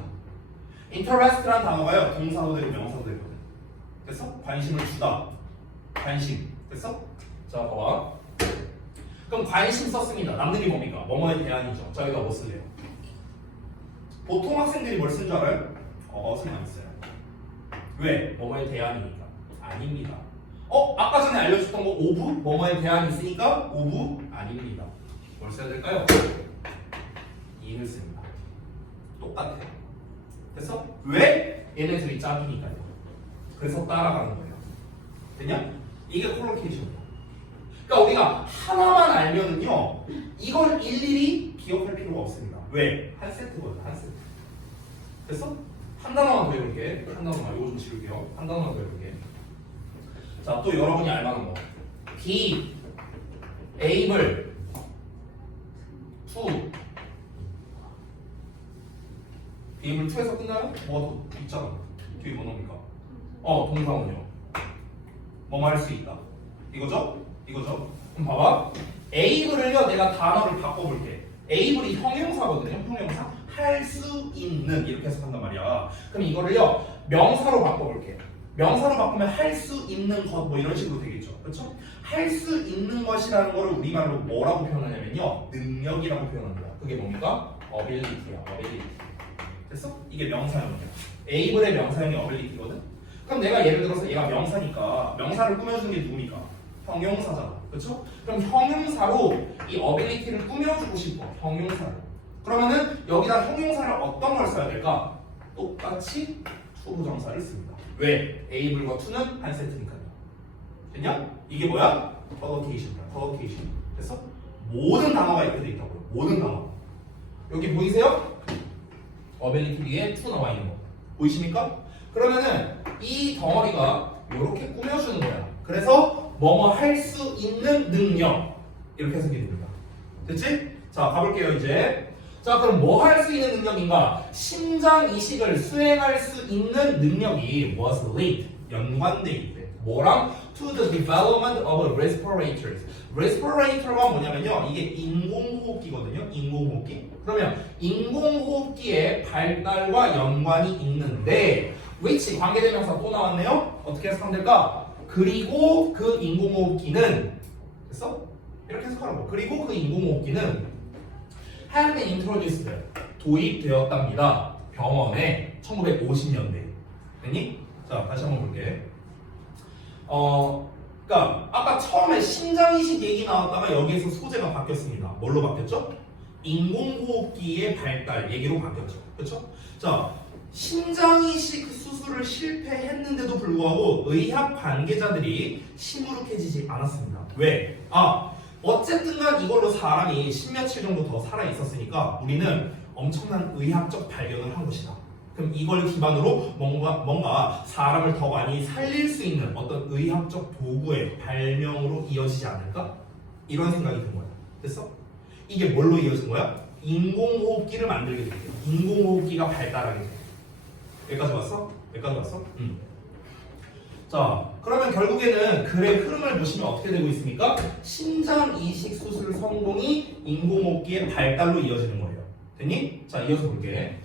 interest라는 단어가요 동사도 되고 명사도 되거든. 됐어? 관심을 주다. 관심. 됐어? 자, 봐봐. 그럼 관심 썼습니다. 남는 게 뭡니까? 뭐뭐에 대한이죠. 자, 여기다 뭐 쓸래요? 보통 학생들이 뭘 쓴 줄 알아요? 어것을 많이 써요. 왜? 뭐뭐에 대한이니까. 아닙니다. 아까 전에 알려줬던 거 오브? 뭐뭐에 대한이 있으니까 오브? 아닙니다. 뭘 써야 될까요? in을 씁니다. 똑같아요. 됐어? 왜? 얘네들이 짝이니까요. 그래서 따라가는 거예요. 됐냐? 이게 콜로케이션이야. 그러니까 우리가 하나만 알면은요 이걸 일일이 기억할 필요가 없습니다. 왜? 한 세트거든. 한 세트. 됐어? 한 단어만 더 해볼게. 한 단어만. 요거 좀 지울게요. 한 단어만 더 해볼게. 자, 또 여러분이 알만한 거. be able to be able to에서 끝나요? 뭐가 더 있잖아. 뒤에 뭐 나옵니까? 동사원요. 뭐뭐 할 수 있다. 이거죠? 이거죠? 그럼 봐봐. able을요 내가 단어를 바꿔볼게. able이 형용사거든요. 형용사. 할 수 있는 이렇게 해석한단 말이야. 그럼 이거를요 명사로 바꿔볼게. 명사로 바꾸면 할 수 있는 것 뭐 이런 식으로 되겠죠. 그렇죠? 할 수 있는 것이라는 거를 우리말로 뭐라고 표현하냐면요 능력이라고 표현합니다. 그게 뭡니까? ability야. ability. 됐어? 이게 명사형이야. able의 명사형이 ability거든. 그럼 내가 예를 들어서 얘가 명사니까 명사를 꾸며주는 게 누굽니까? 형용사잖아. 그렇죠? 그럼 형용사로 이 ability를 꾸며주고 싶어. 형용사로. 그러면은 여기다 형용사를 어떤 걸 써야 될까? 똑같이 투부정사를 씁니다. 왜? able과 to는 한 세트니까요. 됐냐? 이게 뭐야? collocation. 됐어? 모든 단어가 이렇게 돼 있다고요. 모든 단어. 여기 보이세요? 어빌리티 뒤에 to 나와 있는 거 보이십니까? 그러면은 이 덩어리가 이렇게 꾸며주는 거야. 그래서 뭐뭐 할 수 있는 능력 이렇게 해석이 됩니다. 됐지? 자 가볼게요 이제. 자 그럼 뭐 할 수 있는 능력인가? 심장 이식을 수행할 수 있는 능력이 was linked 연관돼 있대. 뭐랑? To the development of respirators. respirator가 뭐냐면요 이게 인공호흡기거든요. 인공호흡기. 그러면 인공호흡기의 발달과 연관이 있는데 which 관계대명사 또 나왔네요. 어떻게 해석하면 그리고 그 인공호흡기는 됐어? 이렇게 해석하라고. 그리고 그 인공호흡기는 had been introduced 도입되었답니다. 병원에 1950년대. 됐니? 자 다시 한번 볼게. 그러니까 아까 처음에 심장이식 얘기 나왔다가 여기에서 소재가 바뀌었습니다. 뭘로 바뀌었죠? 인공호흡기의 발달 얘기로 바뀌었죠. 그렇죠? 자 심장이식 수술을 실패했는데도 불구하고 의학 관계자들이 시무룩해지지 않았습니다. 왜? 어쨌든간 이걸로 사람이 십몇칠 정도 더 살아 있었으니까 우리는 엄청난 의학적 발견을 한 것이다. 그럼 이걸 기반으로 뭔가 사람을 더 많이 살릴 수 있는 어떤 의학적 도구의 발명으로 이어지지 않을까? 이런 생각이 든 거야. 됐어? 이게 뭘로 이어진 거야? 인공호흡기를 만들게 됐대. 인공호흡기가 발달하게 돼. 여기까지 왔어? 여기까지 왔어? 자, 그러면 결국에는 글의 흐름을 보시면 어떻게 되고 있습니까? 심장 이식 수술 성공이 인공호흡기의 발달로 이어지는 거예요. 됐니? 자, 이어서 볼게.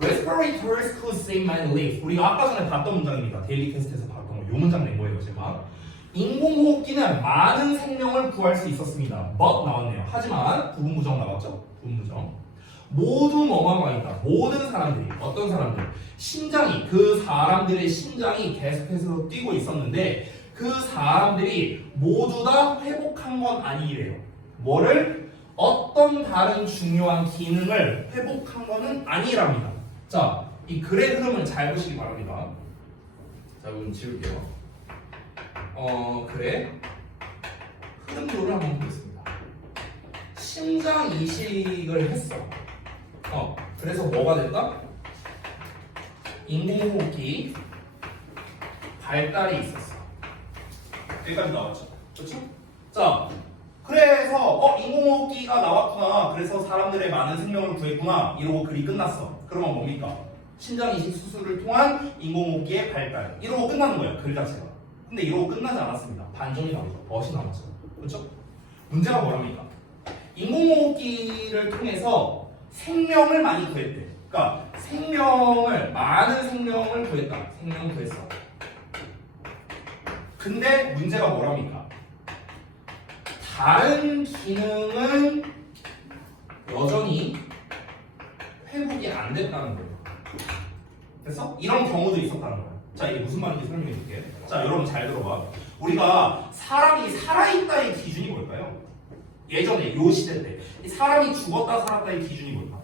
Respirators could save many lives. 우리가 아까 전에 봤던 문장입니다. 데일리 테스트에서 봤던 거. 이 문장 낸 거예요, 제가. 인공호흡기는 많은 생명을 구할 수 있었습니다. but 나왔네요. 하지만 부분부정 나왔죠? 부분부정. 모두 뭐뭐가 있다. 모든 사람들이 어떤 사람들? 심장이 그 사람들의 심장이 계속해서 뛰고 있었는데 그 사람들이 모두 다 회복한 건 아니래요. 뭐를? 어떤 다른 중요한 기능을 회복한 거는 아니랍니다. 자, 이 글의 흐름을 잘 보시기 바랍니다. 자, 그럼 지울게요. 글의 흐름도를 한번 보겠습니다. 심장 이식을 했어. 그래서 뭐가 됐다? 인공호흡기 발달이 있었어. 여기까지 나왔죠? 그렇죠? 자, 그래서 인공호흡기가 나왔구나. 그래서 사람들의 많은 생명을 구했구나. 이러고 글이 끝났어. 그러면 뭡니까? 심장 이식 수술을 통한 인공호흡기의 발달. 이러고 끝나는 거예요. 글 자체가. 근데 이러고 끝나지 않았습니다. 반전이 나오죠. 멋이 나왔죠. 그렇죠? 문제가 뭐랍니까? 인공호흡기를 통해서 생명을 많이 구했대. 그러니까 많은 생명을 구했다. 생명 구했어. 근데 문제가 뭐랍니까? 다른 기능은 여전히 회복이 안 됐다는 거예요. 됐어? 이런 경우도 있었다는 거야. 자, 이게 무슨 말인지 설명해 줄게. 자, 여러분 잘 들어봐. 우리가 사람이 살아있다의 기준이 뭘까요? 예전에 요 시대 때 사람이 죽었다 살았다의 기준이 뭘까?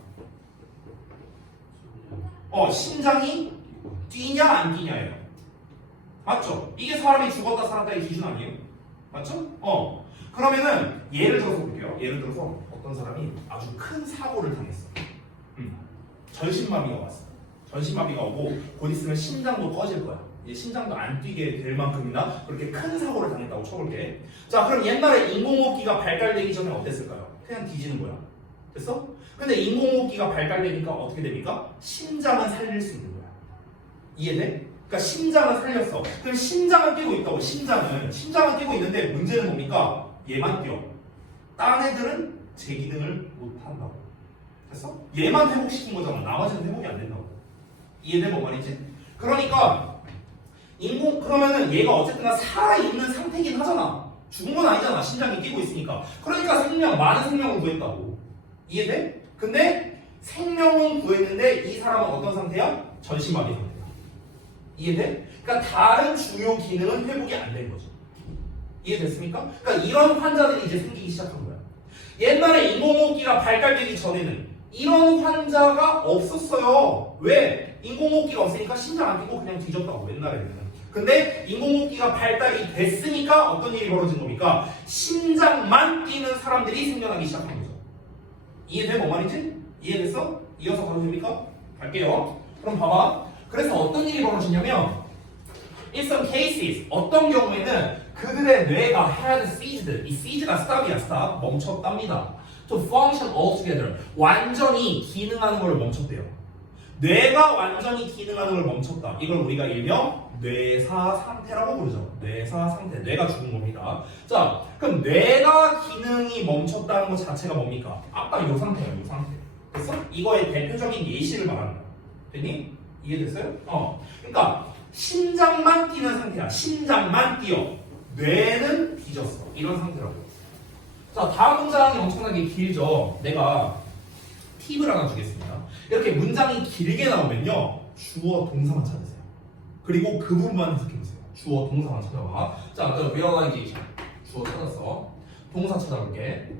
심장이 뛰냐 안 뛰냐예요. 맞죠? 이게 사람이 죽었다 살았다의 기준 아니에요? 맞죠? 그러면은 예를 들어서 볼게요. 예를 들어서 어떤 사람이 아주 큰 사고를 당했어. 전신마비가 왔어. 전신마비가 오고 곧 있으면 심장도 꺼질 거야. 이제 심장도 안 뛰게 될 만큼이나 그렇게 큰 사고를 당했다고 쳐볼게. 자, 그럼 옛날에 인공호흡기가 발달되기 전에 어땠을까요? 그냥 뒤지는 거야. 됐어? 근데 인공호흡기가 발달되니까 어떻게 됩니까? 심장은 살릴 수 있는 거야. 이해돼? 그러니까 심장을 살렸어. 그럼 심장을 뛰고 있다고. 심장을 뛰고 있는데 문제는 뭡니까? 얘만 뛰어. 다른 애들은 제 기능을 못 한다고. 됐어? 얘만 회복시킨 거잖아. 나머지는 회복이 안 된다고. 이해돼? 뭔 말이지? 그러니까 그러면은 얘가 어쨌든 살아있는 상태긴 하잖아. 죽은 건 아니잖아. 심장이 뛰고 있으니까. 그러니까 많은 생명을 구했다고. 이해돼? 근데 생명은 구했는데 이 사람은 어떤 상태야? 전신마비 상태야. 이해돼? 그러니까 다른 주요 기능은 회복이 안 된 거죠. 이해됐습니까? 그러니까 이런 환자들이 이제 생기기 시작한 거야. 옛날에 인공호흡기가 발달되기 전에는 이런 환자가 없었어요. 왜? 인공호흡기가 없으니까 심장 안 뛰고 그냥 뒤졌다고. 옛날에는. 근데 인공호흡기가 발달이 됐으니까 어떤 일이 벌어진 겁니까? 심장만 뛰는 사람들이 생겨나기 시작한 거죠. 이해돼? 뭔 말인지? 이해됐어? 이어서 가도 됩니까? 갈게요. 그럼 봐봐. 그래서 어떤 일이 벌어지냐면 in some cases 어떤 경우에는 그들의 뇌가 had ceased 이 seize가 stop이야 stop 멈췄답니다. to function altogether 완전히 기능하는 걸 멈췄대요. 뇌가 완전히 기능하는 걸 멈췄다. 이걸 우리가 일명 뇌사 상태라고 부르죠. 뇌사 상태. 뇌가 죽은 겁니다. 자, 그럼 뇌가 기능이 멈췄다는 것 자체가 뭡니까? 아까 이 상태예요. 이 상태. 됐어? 이거의 대표적인 예시를 말하는 거야. 됐니? 이해됐어요? 그러니까 심장만 뛰는 상태야. 심장만 뛰어. 뇌는 뒤졌어. 이런 상태라고. 자, 다음 문장이 엄청나게 길죠. 내가 팁을 하나 주겠습니다. 이렇게 문장이 길게 나오면요. 주어 동사만 찾으세요. 그리고 그 부분만 해석해보세요. 주어 동사만 찾아봐. 자, realization. 주어 찾았어. 동사 찾아볼게.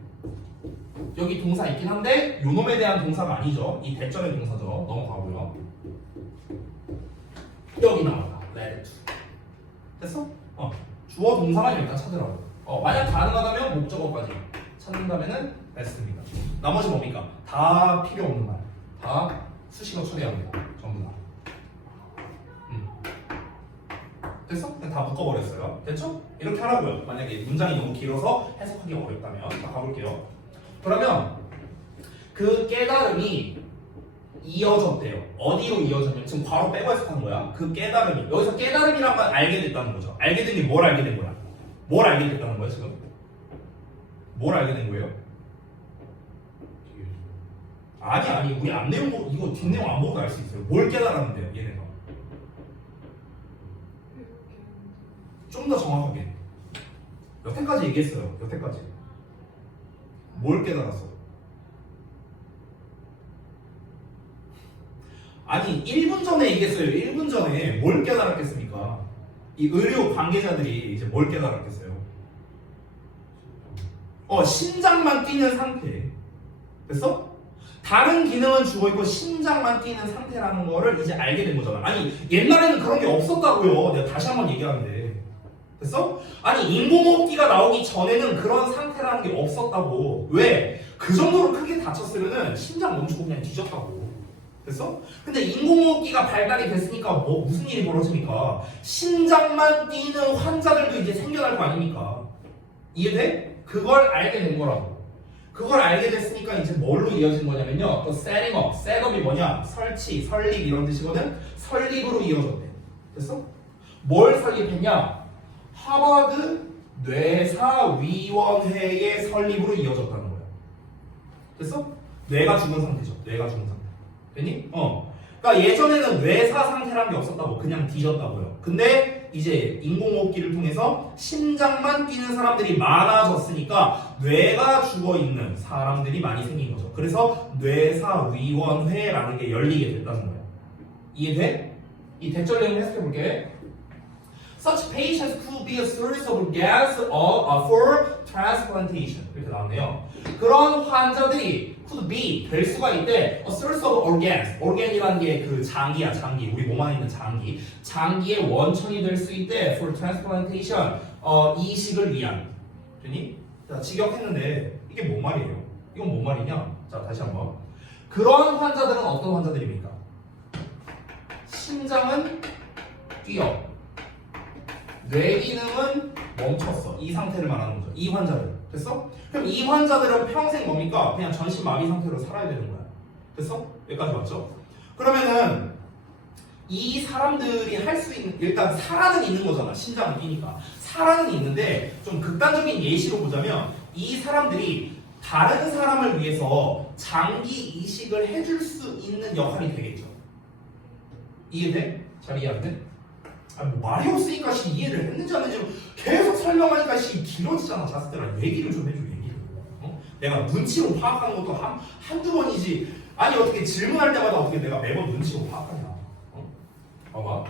여기 동사 있긴 한데 요놈에 대한 동사가 아니죠. 이 대절의 동사죠. 넘어가고요. 여기 나왔다. led to. 됐어? 주어 동사만 일단 찾으라고. 만약 가능하다면 목적어까지 찾는다면은 베스트입니다. 나머지 뭡니까? 다 필요 없는 말. 다 수식어 처리합니다. 전부 다. 됐어? 그냥 다 묶어버렸어요. 됐죠? 이렇게 하라고요. 만약에 문장이 너무 길어서 해석하기 어렵다면. 자, 가볼게요. 그러면 그 깨달음이 이어졌대요. 어디로 이어졌냐면 지금 바로 빼고 해석하는 거야. 그 깨달음이 여기서 깨달음이란 걸 알게 됐다는 거죠. 알게 된 게 뭘 알게 된 거야? 뭘 알게 됐다는 거야 지금? 뭘 알게 된 거예요? 아니 우리 앞내용 이거 뒷내용 안 보고 알 수 있어요. 뭘 깨달았는데요 얘네가? 좀 더 정확하게 여태까지 얘기했어요. 여태까지 뭘 깨달았어? 아니 1분 전에 얘기했어요. 1분 전에 뭘 깨달았겠습니까? 이 의료 관계자들이 이제 뭘 깨달았겠어요? 심장만 뛰는 상태. 됐어? 다른 기능은 죽어있고 심장만 뛰는 상태라는 거를 이제 알게 된 거잖아. 아니 옛날에는 그런 게 없었다고요. 내가 다시 한번 얘기하는데. 됐어? 아니 인공호흡기가 나오기 전에는 그런 상태라는 게 없었다고. 왜? 그 정도로 크게 다쳤으면은 심장 멈추고 그냥 뒤졌다고. 됐어? 근데 인공호흡기가 발달이 됐으니까 무슨 일이 벌어집니까? 심장만 뛰는 환자들도 이제 생겨날 거 아닙니까? 이해돼? 그걸 알게 된 거라고. 그걸 알게 됐으니까 이제 뭘로 이어진 거냐면요. 또 setting up, setup이 뭐냐? 설치, 설립 이런 뜻이거든? 설립으로 이어졌대. 됐어? 뭘 설립했냐? 하버드 뇌사위원회의 설립으로 이어졌다는 거야. 됐어? 뇌가 죽은 상태죠. 뇌가 죽은 상태. 됐니? 그러니까 예전에는 뇌사 상태라는 게 없었다고. 그냥 뒤졌다고요. 근데 이제 인공호흡기를 통해서 심장만 뛰는 사람들이 많아졌으니까 뇌가 죽어있는 사람들이 많이 생긴 거죠. 그래서 뇌사위원회라는 게 열리게 됐다는 거예요. 이해돼? 이 대절 내용 해석해볼게. Such patients could be a source of gas for transplantation. 이렇게 나왔네요. 그런 환자들이 could be 될 수가 있대. A source of organs. organ이라는 게 그 장기야, 장기. 우리 몸 안에 있는 장기. 장기의 원천이 될 수 있대. For transplantation. 이식을 위한. 되니? 자, 직역했는데 이게 뭔 말이에요? 이건 뭔 말이냐? 자, 다시 한번. 그런 환자들은 어떤 환자들입니까? 심장은 뛰어. 뇌 기능은 멈췄어. 이 상태를 말하는 거죠. 이 환자들. 됐어? 그럼 이 환자들은 평생 뭡니까? 그냥 전신마비 상태로 살아야 되는 거야. 됐어? 여기까지 맞죠? 그러면은 이 사람들이 할 수 있는 일단 살아는 있는 거잖아. 심장은 뛰니까. 살아는 있는데 좀 극단적인 예시로 보자면 이 사람들이 다른 사람을 위해서 장기 이식을 해줄 수 있는 역할이 되겠죠. 이해돼? 잘 이해 안 돼? 뭐 말이 없으니까 이해를 했는지 안 했는지 계속 설명하니까 길어지잖아. 자스들아 얘기를 좀 해줘. 얘기를. 내가 눈치로 파악하는 것도 한두 번이지. 아니 어떻게 질문할 때마다 어떻게 내가 매번 눈치로 파악하냐. 봐봐.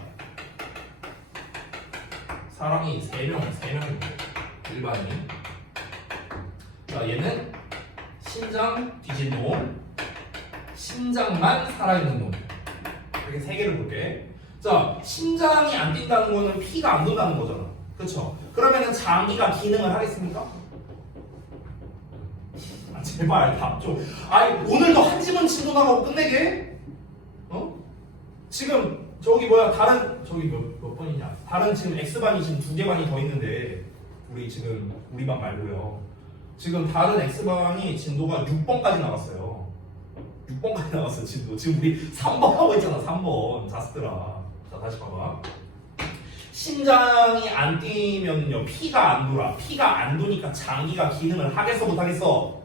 사람이 3명인데 일반인. 자, 얘는 심장 뒤진 놈, 심장만 살아있는 놈. 이렇게 3개를 볼게. 자, 심장이 안 뛴다는 거는 피가 안 돈다는 거잖아. 그렇죠? 그러면은 장기가 기능을 하겠습니까? 아, 제발 답 좀. 아이, 오늘도 한 지문 진도나가고 끝내게? 어? 지금 저기 뭐야 다른 저기 몇 번이냐? 다른 지금 X반이 지금 2개 반이 더 있는데 우리 지금 우리 반 말고요. 지금 다른 X반이 진도가 6번까지 나왔어요. 6번까지 나왔어요 진도. 지금 우리 3번 하고 있잖아. 3번 자스들아. 자 다시 봐봐. 심장이 안 뛰면요 피가 안 돌아. 피가 안 도니까 장기가 기능을 하겠어 못하겠어?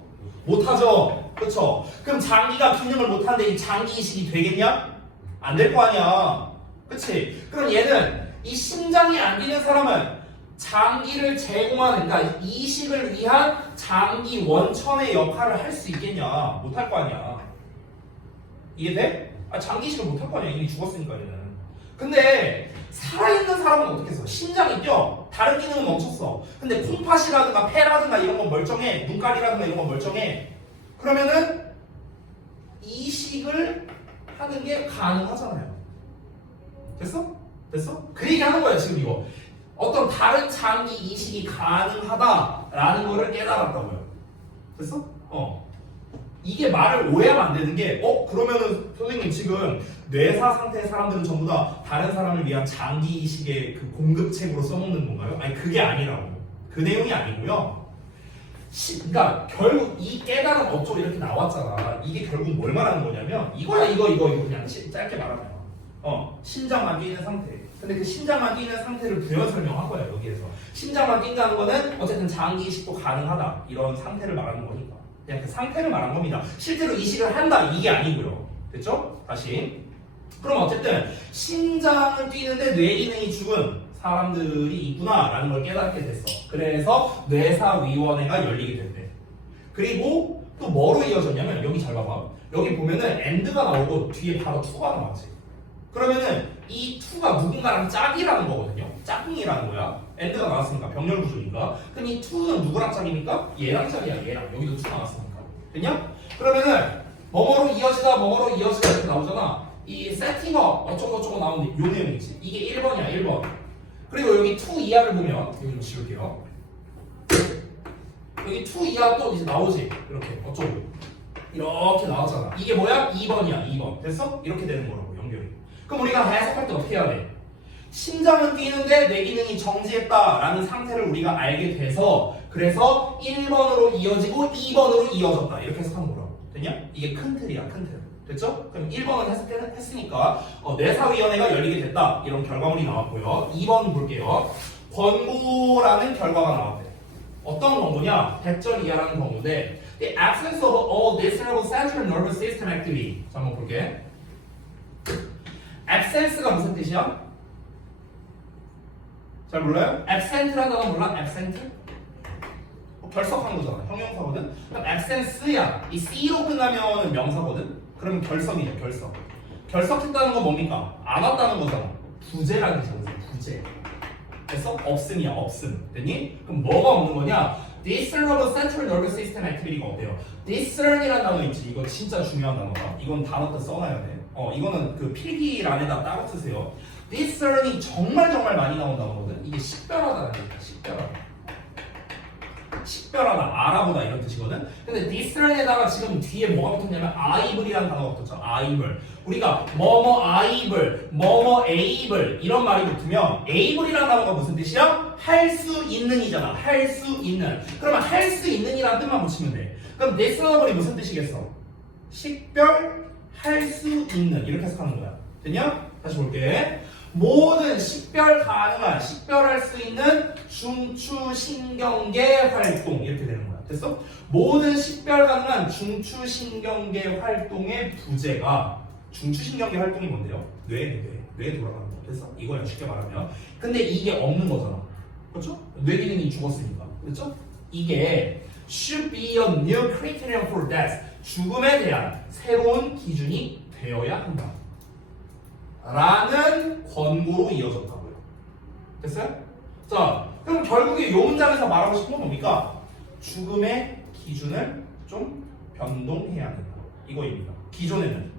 못하죠. 그렇죠? 그럼 장기가 기능을 못하는데 이 장기 이식이 되겠냐? 안 될 거 아니야. 그치? 그럼 얘는 이 심장이 안 뛰는 사람은 장기를 제공하는, 그러니까 이식을 위한 장기 원천의 역할을 할 수 있겠냐? 못할 거 아니야. 이해돼? 아, 장기 이식을 못할 거 아니야. 이미 죽었으니까 얘는. 근데 살아있는 사람은 어떻게 했어? 심장이 뛰어. 다른 기능은 멈췄어. 근데 콩팥이라든가 폐라든가 이런 건 멀쩡해. 눈깔이라든가 이런 건 멀쩡해. 그러면은 이식을 하는 게 가능하잖아요. 됐어? 됐어? 그 얘기 하는 거야 지금 이거. 어떤 다른 장기 이식이 가능하다라는 거를 깨달았다고요. 됐어? 이게 말을 오해하면 안 되는 게 그러면은 선생님 지금 뇌사 상태의 사람들은 전부 다 다른 사람을 위한 장기 이식의 그 공급책으로 써먹는 건가요? 아니 그게 아니라고. 그 내용이 아니고요. 그러니까 결국 이 깨달은 어쩌고 이렇게 나왔잖아. 이게 결국 뭘 말하는 거냐면 이거야 이거 그냥 짧게 말하면 심장만 뛰는 상태. 근데 그 심장만 뛰는 상태를 부연 설명한 거야 여기에서. 심장만 뛴다는 거는 어쨌든 장기 이식도 가능하다 이런 상태를 말하는 거니까 그냥 그 상태를 말한 겁니다. 실제로 이식을 한다 이게 아니고요. 됐죠? 다시. 그럼 어쨌든 심장을 뛰는데 뇌 기능이 죽은 사람들이 있구나라는 걸 깨닫게 됐어. 그래서 뇌사위원회가 열리게 됐대. 그리고 또 뭐로 이어졌냐면 여기 잘 봐봐. 여기 보면은 엔드가 나오고 뒤에 바로 투가 나왔지. 그러면은 이 투가 누군가랑 짝이라는 거거든요. 짝꿍이라는 거야. 엔드가 나왔으니까 병렬 구조니까. 그럼 이 투는 누구랑 짝입니까? 얘랑 짝이야. 얘랑. 여기도 투 나왔으니까. 됐냐? 그러면은 뭐뭐로 이어지다 이렇게 나오잖아. 이 세팅업 어쩌고 나오는데 요 내용이지. 이게 1번이야 1번. 그리고 여기 2 이하를 보면 여기 좀 지울게요. 여기 2 이하 또 이제 나오지. 이렇게 어쩌고 이렇게 나왔잖아. 이게 뭐야? 2번이야 2번. 됐어? 이렇게 되는 거라고 연결이. 그럼 우리가 해석할 때 어떻게 해야 돼? 심장은 뛰는데 뇌 기능이 정지했다라는 상태를 우리가 알게 돼서 그래서 1번으로 이어지고 2번으로 이어졌다 이렇게 해석하는 거라고. 됐냐? 이게 큰 틀이야 큰 틀. 됐죠? 그럼 1번은 해석했으니까 뇌사위원회가 열리게 됐다 이런 결과물이 나왔고요. 2번 볼게요. 권고라는 결과가 나왔대. 어떤 권고냐? 100절 이하라는 권고인데 The absence of all discernible central nervous system activity. 자, 한번 볼게. absence가 무슨 뜻이야? 잘 몰라요? absent라는 단어 몰라? absent? 결석한 거잖아. 형용사거든? 그럼 absence야. 이 C로 끝나면 명사거든? 그러면 결석이죠. 결석. 결석했다는 건 뭡니까? 안 왔다는 거잖아. 부재라는 뜻이야. 부재. 됐어? 없음이야. 없음. 됐니? 그럼 뭐가 없는 거냐? discernible central nervous system activity가 어때요? discern이라는 단어 있지. 이거 진짜 중요한 단어다. 이건 단어 뜻 써놔야 돼. 이거는 그 필기란에다 따로 쓰세요. discern이 정말 많이 나온 단어거든. 이게 식별하다는 얘기야. 식별하다, 알아보다 이런 뜻이거든. 근데 discern에다가 지금 뒤에 뭐가 붙었냐면 able이라는 단어가 붙었죠. able. 우리가 뭐뭐 able, 뭐뭐 able 이런 말이 붙으면 able이라는 단어가 무슨 뜻이야? 할 수 있는이잖아. 할 수 있는. 그러면 할 수 있는이라는 뜻만 붙이면 돼. 그럼 discernable이 무슨 뜻이겠어? 식별할 수 있는 이렇게 해석하는 거야. 됐냐? 다시 볼게. 모든 식별 가능한, 식별할 수 있는 중추신경계 활동 이렇게 되는 거야. 됐어? 모든 식별 가능한 중추신경계 활동의 부재가 중추신경계 활동이 뭔데요? 뇌에 돌아가는 거. 됐어? 이거야 쉽게 말하면. 근데 이게 없는 거잖아. 그렇죠? 뇌 기능이 죽었으니까. 그렇죠? 이게 should be a new criterion for death. 죽음에 대한 새로운 기준이 되어야 한다. 라는 권고로 이어졌다고요. 됐어요? 자, 그럼 결국에 이 문장에서 말하고 싶은 건 뭡니까? 죽음의 기준을 좀 변동해야 된다. 이거입니다. 기존에는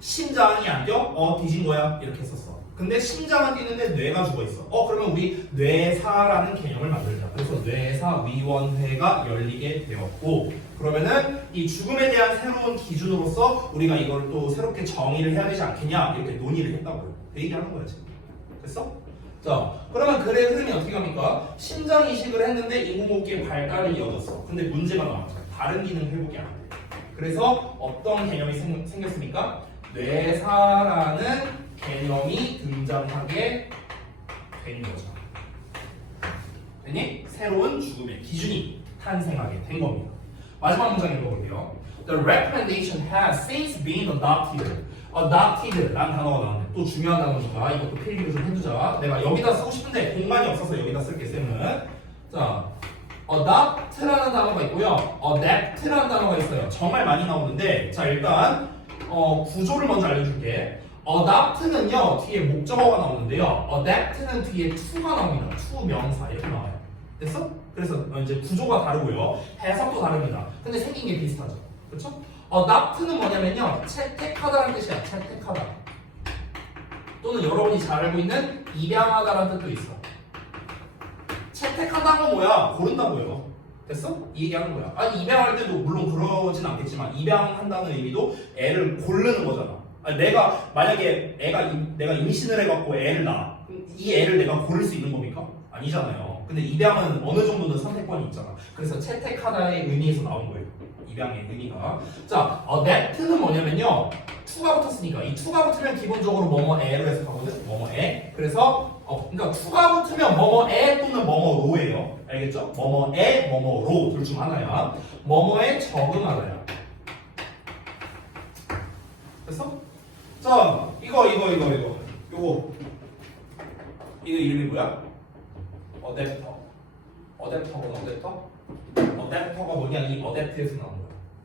심장이 안 뛰어? 뒤진 거야. 이렇게 했었어. 근데 심장은 뛰는데 뇌가 죽어있어. 그러면 우리 뇌사라는 개념을 만들자. 그래서 뇌사위원회가 열리게 되었고, 그러면은 이 죽음에 대한 새로운 기준으로서 우리가 이걸 또 새롭게 정의를 해야 되지 않겠냐, 이렇게 논의를 했다고요. 그 얘기하는 거야 지금. 됐어? 자, 그러면 글의 흐름이 어떻게 갑니까? 심장 이식을 했는데 인공호흡기의 발달이 이어졌어. 근데 문제가 나왔죠. 다른 기능 회복이 안 돼. 그래서 어떤 개념이 생겼습니까? 뇌사라는 개념이 등장하게 된 거죠. 됐니? 새로운 죽음의 기준이 탄생하게 된 겁니다. 마지막 문장 읽어볼게요. The recommendation has since been adopted. adopted라는 단어가 나오는데 또 중요한 단어니까 이것도 필기를 좀 해두자. 내가 여기다 쓰고 싶은데 공간이 없어서 여기다 쓸게. 쌤은 자, adopt라는 단어가 있고요, adapt라는 단어가 있어요. 정말 많이 나오는데, 자 일단 구조를 먼저 알려줄게. adopt는요 뒤에 목적어가 나오는데요, adapt는 뒤에 to가 나옵니다. to 명사 이렇게 나와요. 됐어? 그래서 이제 구조가 다르고요, 해석도 다릅니다. 근데 생긴 게 비슷하죠. 그렇죠? adopt는 뭐냐면요, 채택하다라는 뜻이야. 채택하다. 또는 여러분이 잘 알고 있는 입양하다라는 뜻도 있어. 채택한다는 건 뭐야? 고른다고요. 됐어? 이 얘기하는 거야. 아니 입양할 때도 물론 그러진 않겠지만 입양한다는 의미도 애를 고르는 거잖아. 아니, 내가 만약에 내가 임신을 해갖고 애를 낳아. 그럼 이 애를 내가 고를 수 있는 겁니까? 아니잖아요. 근데 입양은 어느 정도는 선택권이 있잖아. 그래서 채택하다의 의미에서 나온 거예요. 입양의 의미가. 자, adapt는 뭐냐면요, to가 붙었으니까 이 to가 붙으면 기본적으로 뭐뭐애로 해석하거든. 뭐뭐애. 그래서 그러니까 to가 붙으면 뭐뭐애 또는 뭐뭐로예요. 알겠죠? 뭐뭐애, 뭐뭐로 둘 중 하나야. 뭐뭐에 적응하다야. 됐어? 자, 이거 요거 이름이 뭐야? 어댑터. 어댑터가 뭐냐? 이 어댑트에서 나온 거야.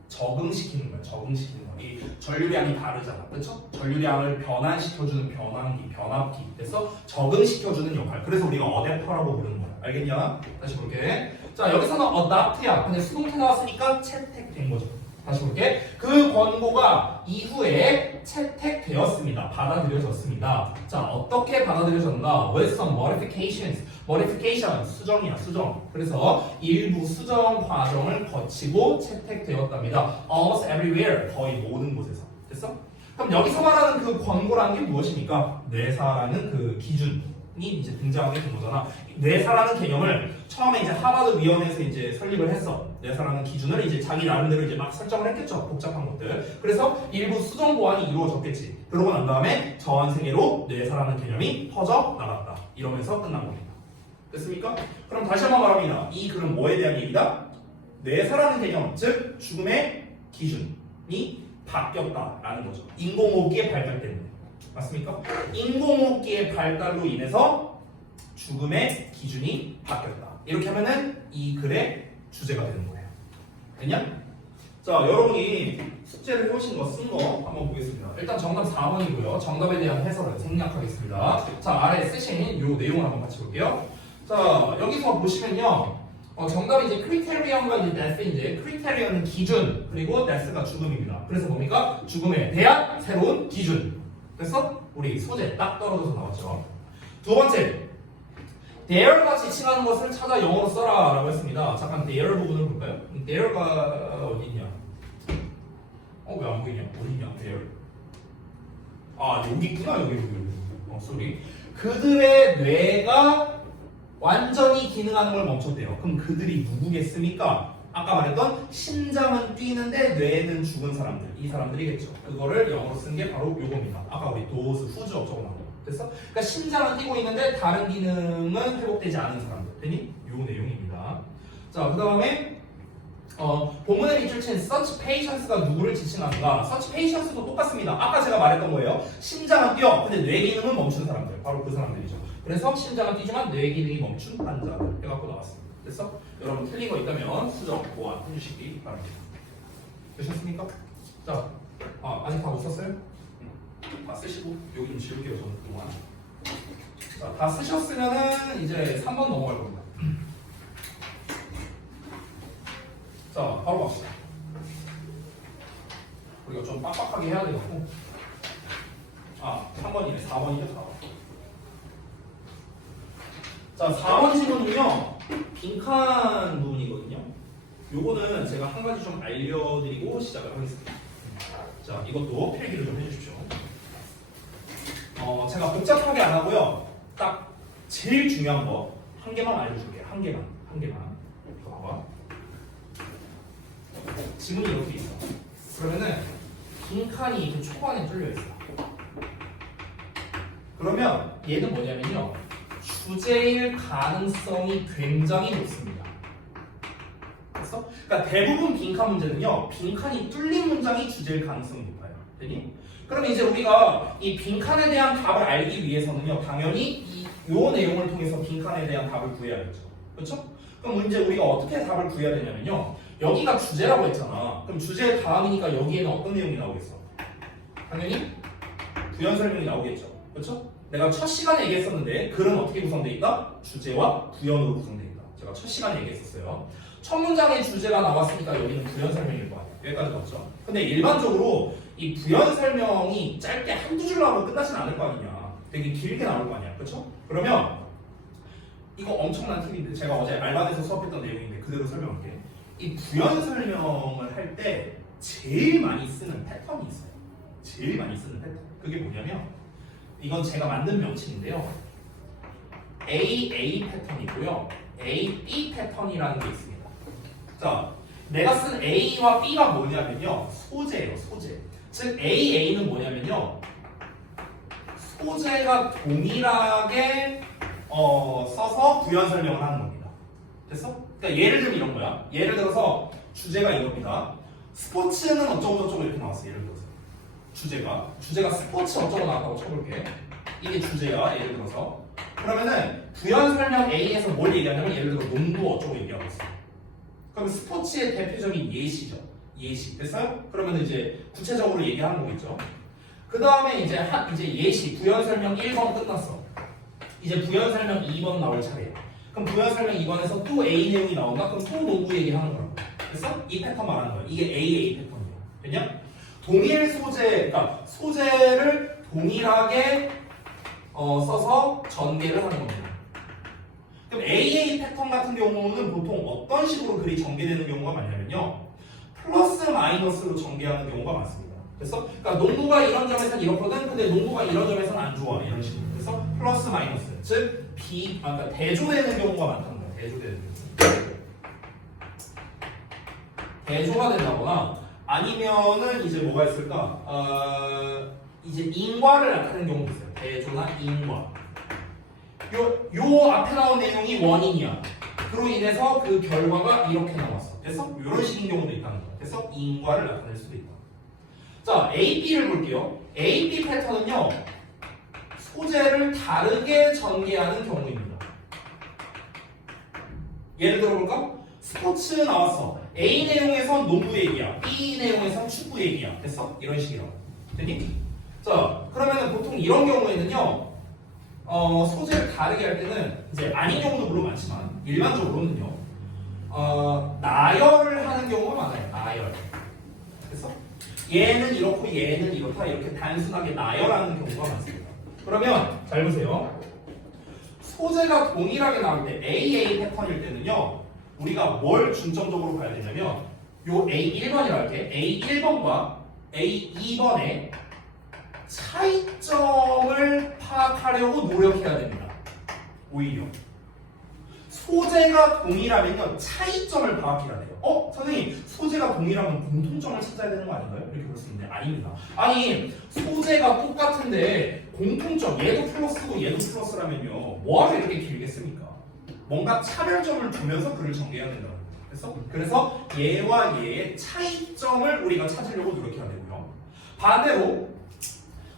적응시키는 거야. 적응시키는 거야. 이 전류량이 다르잖아. 그렇죠? 전류량을 변환시켜주는 변압기. 그래서 적응시켜주는 역할. 그래서 우리가 어댑터라고 부르는 거야. 알겠냐? 다시 볼게. 자, 여기서는 adopt야. 근데 수동태 나왔으니까 채택된 거죠. 다시 볼게. 그 권고가 이후에 채택되었습니다. 받아들여졌습니다. 자, 어떻게 받아들여졌나? With some modifications. modification, 수정이야, 수정. 그래서 일부 수정 과정을 거치고 채택되었답니다. Almost everywhere, 거의 모든 곳에서. 됐어? 그럼 여기서 말하는 그 권고라는 게 무엇입니까? 뇌사라는 그 기준이 이제 등장하게 된 거잖아. 뇌사라는 개념을 처음에 이제 하버드 위원회에서 이제 설립을 했어. 뇌사라는 기준을 이제 자기 나름대로 이제 막 설정을 했겠죠. 복잡한 것들. 그래서 일부 수정 보완이 이루어졌겠지. 그러고 난 다음에 전 세계로 뇌사라는 개념이 퍼져 나갔다. 이러면서 끝난 겁니다. 됐습니까? 그럼 다시 한번 말합니다. 이 글은 뭐에 대한 얘기다? 뇌사라는 개념, 즉 죽음의 기준이 바뀌었다라는 거죠. 인공호흡기의 발달 때문에. 맞습니까? 인공호흡기의 발달로 인해서 죽음의 기준이 바뀌었다. 이렇게 하면은 이 글의 주제가 되는 거예요. 됐냐? 자, 여러분이 숙제를 해오신 거 쓴 거 한번 보겠습니다. 일단 정답 4번이고요. 정답에 대한 해설을 생략하겠습니다. 자, 아래 쓰신 요 내용을 한번 같이 볼게요. 자, 여기서 보시면요, 정답이 이제 크리테리언과 이제 데스인데, 크리테리언은 기준, 그리고 데스가 죽음입니다. 그래서 뭡니까? 죽음에 대한 새로운 기준. 그래서 우리 소재 딱 떨어져서 나왔죠. 두 번째, there가 지칭하는 것을 찾아 영어로 써라 라고 했습니다. 잠깐 there 부분을 볼까요? there가 어디 있냐? 왜 안 보이냐? 어디 있냐? there. 여기 있구나. 여기. 쏘리. 그들의 뇌가 완전히 기능하는 걸 멈췄대요. 그럼 그들이 누구겠습니까? 아까 말했던 심장은 뛰는데 뇌는 죽은 사람들. 이 사람들이겠죠. 그거를 영어로 쓴 게 바로 요겁니다. 아까 우리 those, whose 적어놓은 거. 됐어? 그러니까 심장은 뛰고 있는데 다른 기능은 회복되지 않은 사람들. 되니? 요 내용입니다. 자, 그 다음에 본문의 밑줄 친 such patients가 누구를 지칭하는가? such patients도 똑같습니다. 아까 제가 말했던 거예요. 심장은 뛰어. 근데 뇌 기능은 멈춘 사람들. 바로 그 사람들이죠. 그래서 심장은 뛰지만 뇌 기능이 멈춘 환자들 해갖고 나왔습니다. 됐어? 여러분 틀린 거 있다면 수정 보완 해주시기 바랍니다. 되셨습니까? 자, 아직 다 못 썼어요? 다 쓰시고 여기 좀 지울게요. 저는 그동안. 자, 다 쓰셨으면은 이제 3번 넘어갈 겁니다. 자, 바로 갑시다. 우리가 좀 빡빡하게 해야 되겠고. 아, 3번이네. 4번이죠, 4번. 자, 4번 질문은요, 빈칸 부분이거든요. 요거는 제가 한 가지 좀 알려드리고 시작을 하겠습니다. 자, 이것도 필기를 좀 해주십시오. 제가 복잡하게 안 하고요. 딱 제일 중요한 거 한 개만 알려줄게요. 한 개만. 이거 봐봐. 지문이 이렇게 있어. 그러면은 빈칸이 그 초반에 뚫려 있어. 그러면 얘는 뭐냐면요, 주제일 가능성이 굉장히 높습니다. 됐어? 그러니까 대부분 빈칸 문제는요, 빈칸이 뚫린 문장이 주제일 가능성이 높아요. 되니? 그럼 이제 우리가 이 빈칸에 대한 답을 알기 위해서는요, 당연히 요 내용을 통해서 빈칸에 대한 답을 구해야겠죠. 그렇죠? 그럼 이제 우리가 어떻게 답을 구해야 되냐면요, 여기가 주제라고 했잖아. 그럼 주제 다음이니까 여기에는 어떤 내용이 나오겠어? 당연히 부연 설명이 나오겠죠. 그렇죠? 내가 첫 시간에 얘기했었는데 글은 어떻게 구성되어 있다? 주제와 부연으로 구성되어 있다. 제가 첫 시간에 얘기했었어요. 첫 문장의 주제가 나왔으니까 여기는 부연 설명일 거 아니에요. 여기까지 맞죠? 근데 일반적으로 이 부연 설명이 짧게 한두 줄로 하고 끝나진 않을 거 아니냐. 되게 길게 나올 거 아니야. 그렇죠? 그러면 이거 엄청난 팁인데, 제가 어제 알바에서 수업했던 내용인데 그대로 설명할게. 이 부연 설명을 할 때 제일 많이 쓰는 패턴이 있어요. 제일 많이 쓰는 패턴. 그게 뭐냐면, 이건 제가 만든 명칭인데요. AA 패턴이고요. AB 패턴이라는 게 있습니다. 자, 내가 쓴 A와 B가 뭐냐면요, 소재예요, 소재. 즉 AA는 뭐냐면요, 소재가 동일하게 써서 부연 설명을 하는 겁니다. 됐어? 그러니까 예를 들면 이런 거야. 예를 들어서 주제가 이겁니다. 스포츠는 어쩌고저쩌고 이렇게 나왔어. 예를 들어서 주제가 스포츠 어쩌고 나왔다고 쳐볼게. 이게 주제야. 예를 들어서 그러면은 부연 설명 A에서 뭘 얘기하냐면, 예를 들어 농구 어쩌고 얘기하고 있어. 그럼 스포츠의 대표적인 예시죠. 예시. 됐어요? 그러면 이제 구체적으로 얘기하는 거겠죠. 그 다음에 이제 예시 부연 설명 1번 끝났어. 이제 부연 설명 2번 나올 차례야. 그럼 부연 설명 2번에서 또 A 내용이 나온다? 그럼 또 농구 얘기하는 거라고. 됐어? 이 패턴 말하는 거야. 이게 AA 패턴이야. 됐냐? 동일 소재, 그러니까 소재를 동일하게 써서 전개를 하는 겁니다. 그럼 AA 패턴 같은 경우는 보통 어떤 식으로 글이 전개되는 경우가 많냐면요, 플러스 마이너스로 전개하는 경우가 많습니다. 됐어? 그러니까 농구가 이런 점에서는 이렇거든. 근데 농구가 이런 점에서는 안 좋아. 이런 식으로. 그래서 플러스 마이너스. 즉 그러니까 대조되는 경우가 많다는 거야. 대조되는 경우. 대조가 된다거나 아니면은 이제 뭐가 있을까? 이제 인과를 나타내는 경우도 있어요. 대조나 인과. 요 앞에 나온 내용이 원인이야. 그로 인해서 그 결과가 이렇게 나왔어. 그래서 이런 식인 경우도 있다는 거야. 그래서 인과를 나타낼 수도 있다. 자, A, B를 볼게요. A, B 패턴은요, 소재를 다르게 전개하는 경우입니다. 예를 들어볼까? 스포츠 나왔어. A 내용에선 농구 얘기야. B 내용에선 축구 얘기야. 됐어? 이런 식이라고. 됐니? 자, 그러면은 보통 이런 경우에는요, 소재를 다르게 할 때는 이제 아닌 경우도 물론 많지만 일반적으로는요, 나열을 하는 경우가 많아요. 나열. 됐어? 얘는 이렇고 얘는 이렇다, 이렇게 단순하게 나열하는 경우가 많습니다. 그러면 잘 보세요. 소재가 동일하게 나올 때 AA 패턴일 때는요, 우리가 뭘 중점적으로 봐야 되냐면, 요 A1번이라고 할게. A1번과 A2번의 차이점을 파악하려고 노력해야 됩니다. 오히려 소재가 동일하면요, 차이점을 파악해야 돼요. 선생님, 소재가 동일하면 공통점을 찾아야 되는 거 아닌가요? 이렇게 볼 수 있는데 아닙니다. 아니, 소재가 똑같은데 공통점, 얘도 플러스고 얘도 플러스라면요, 뭐하러 이렇게 길게 씁니까? 뭔가 차별점을 두면서 글을 전개해야 된다고. 그래서 얘와 얘의 차이점을 우리가 찾으려고 노력해야 되고요. 반대로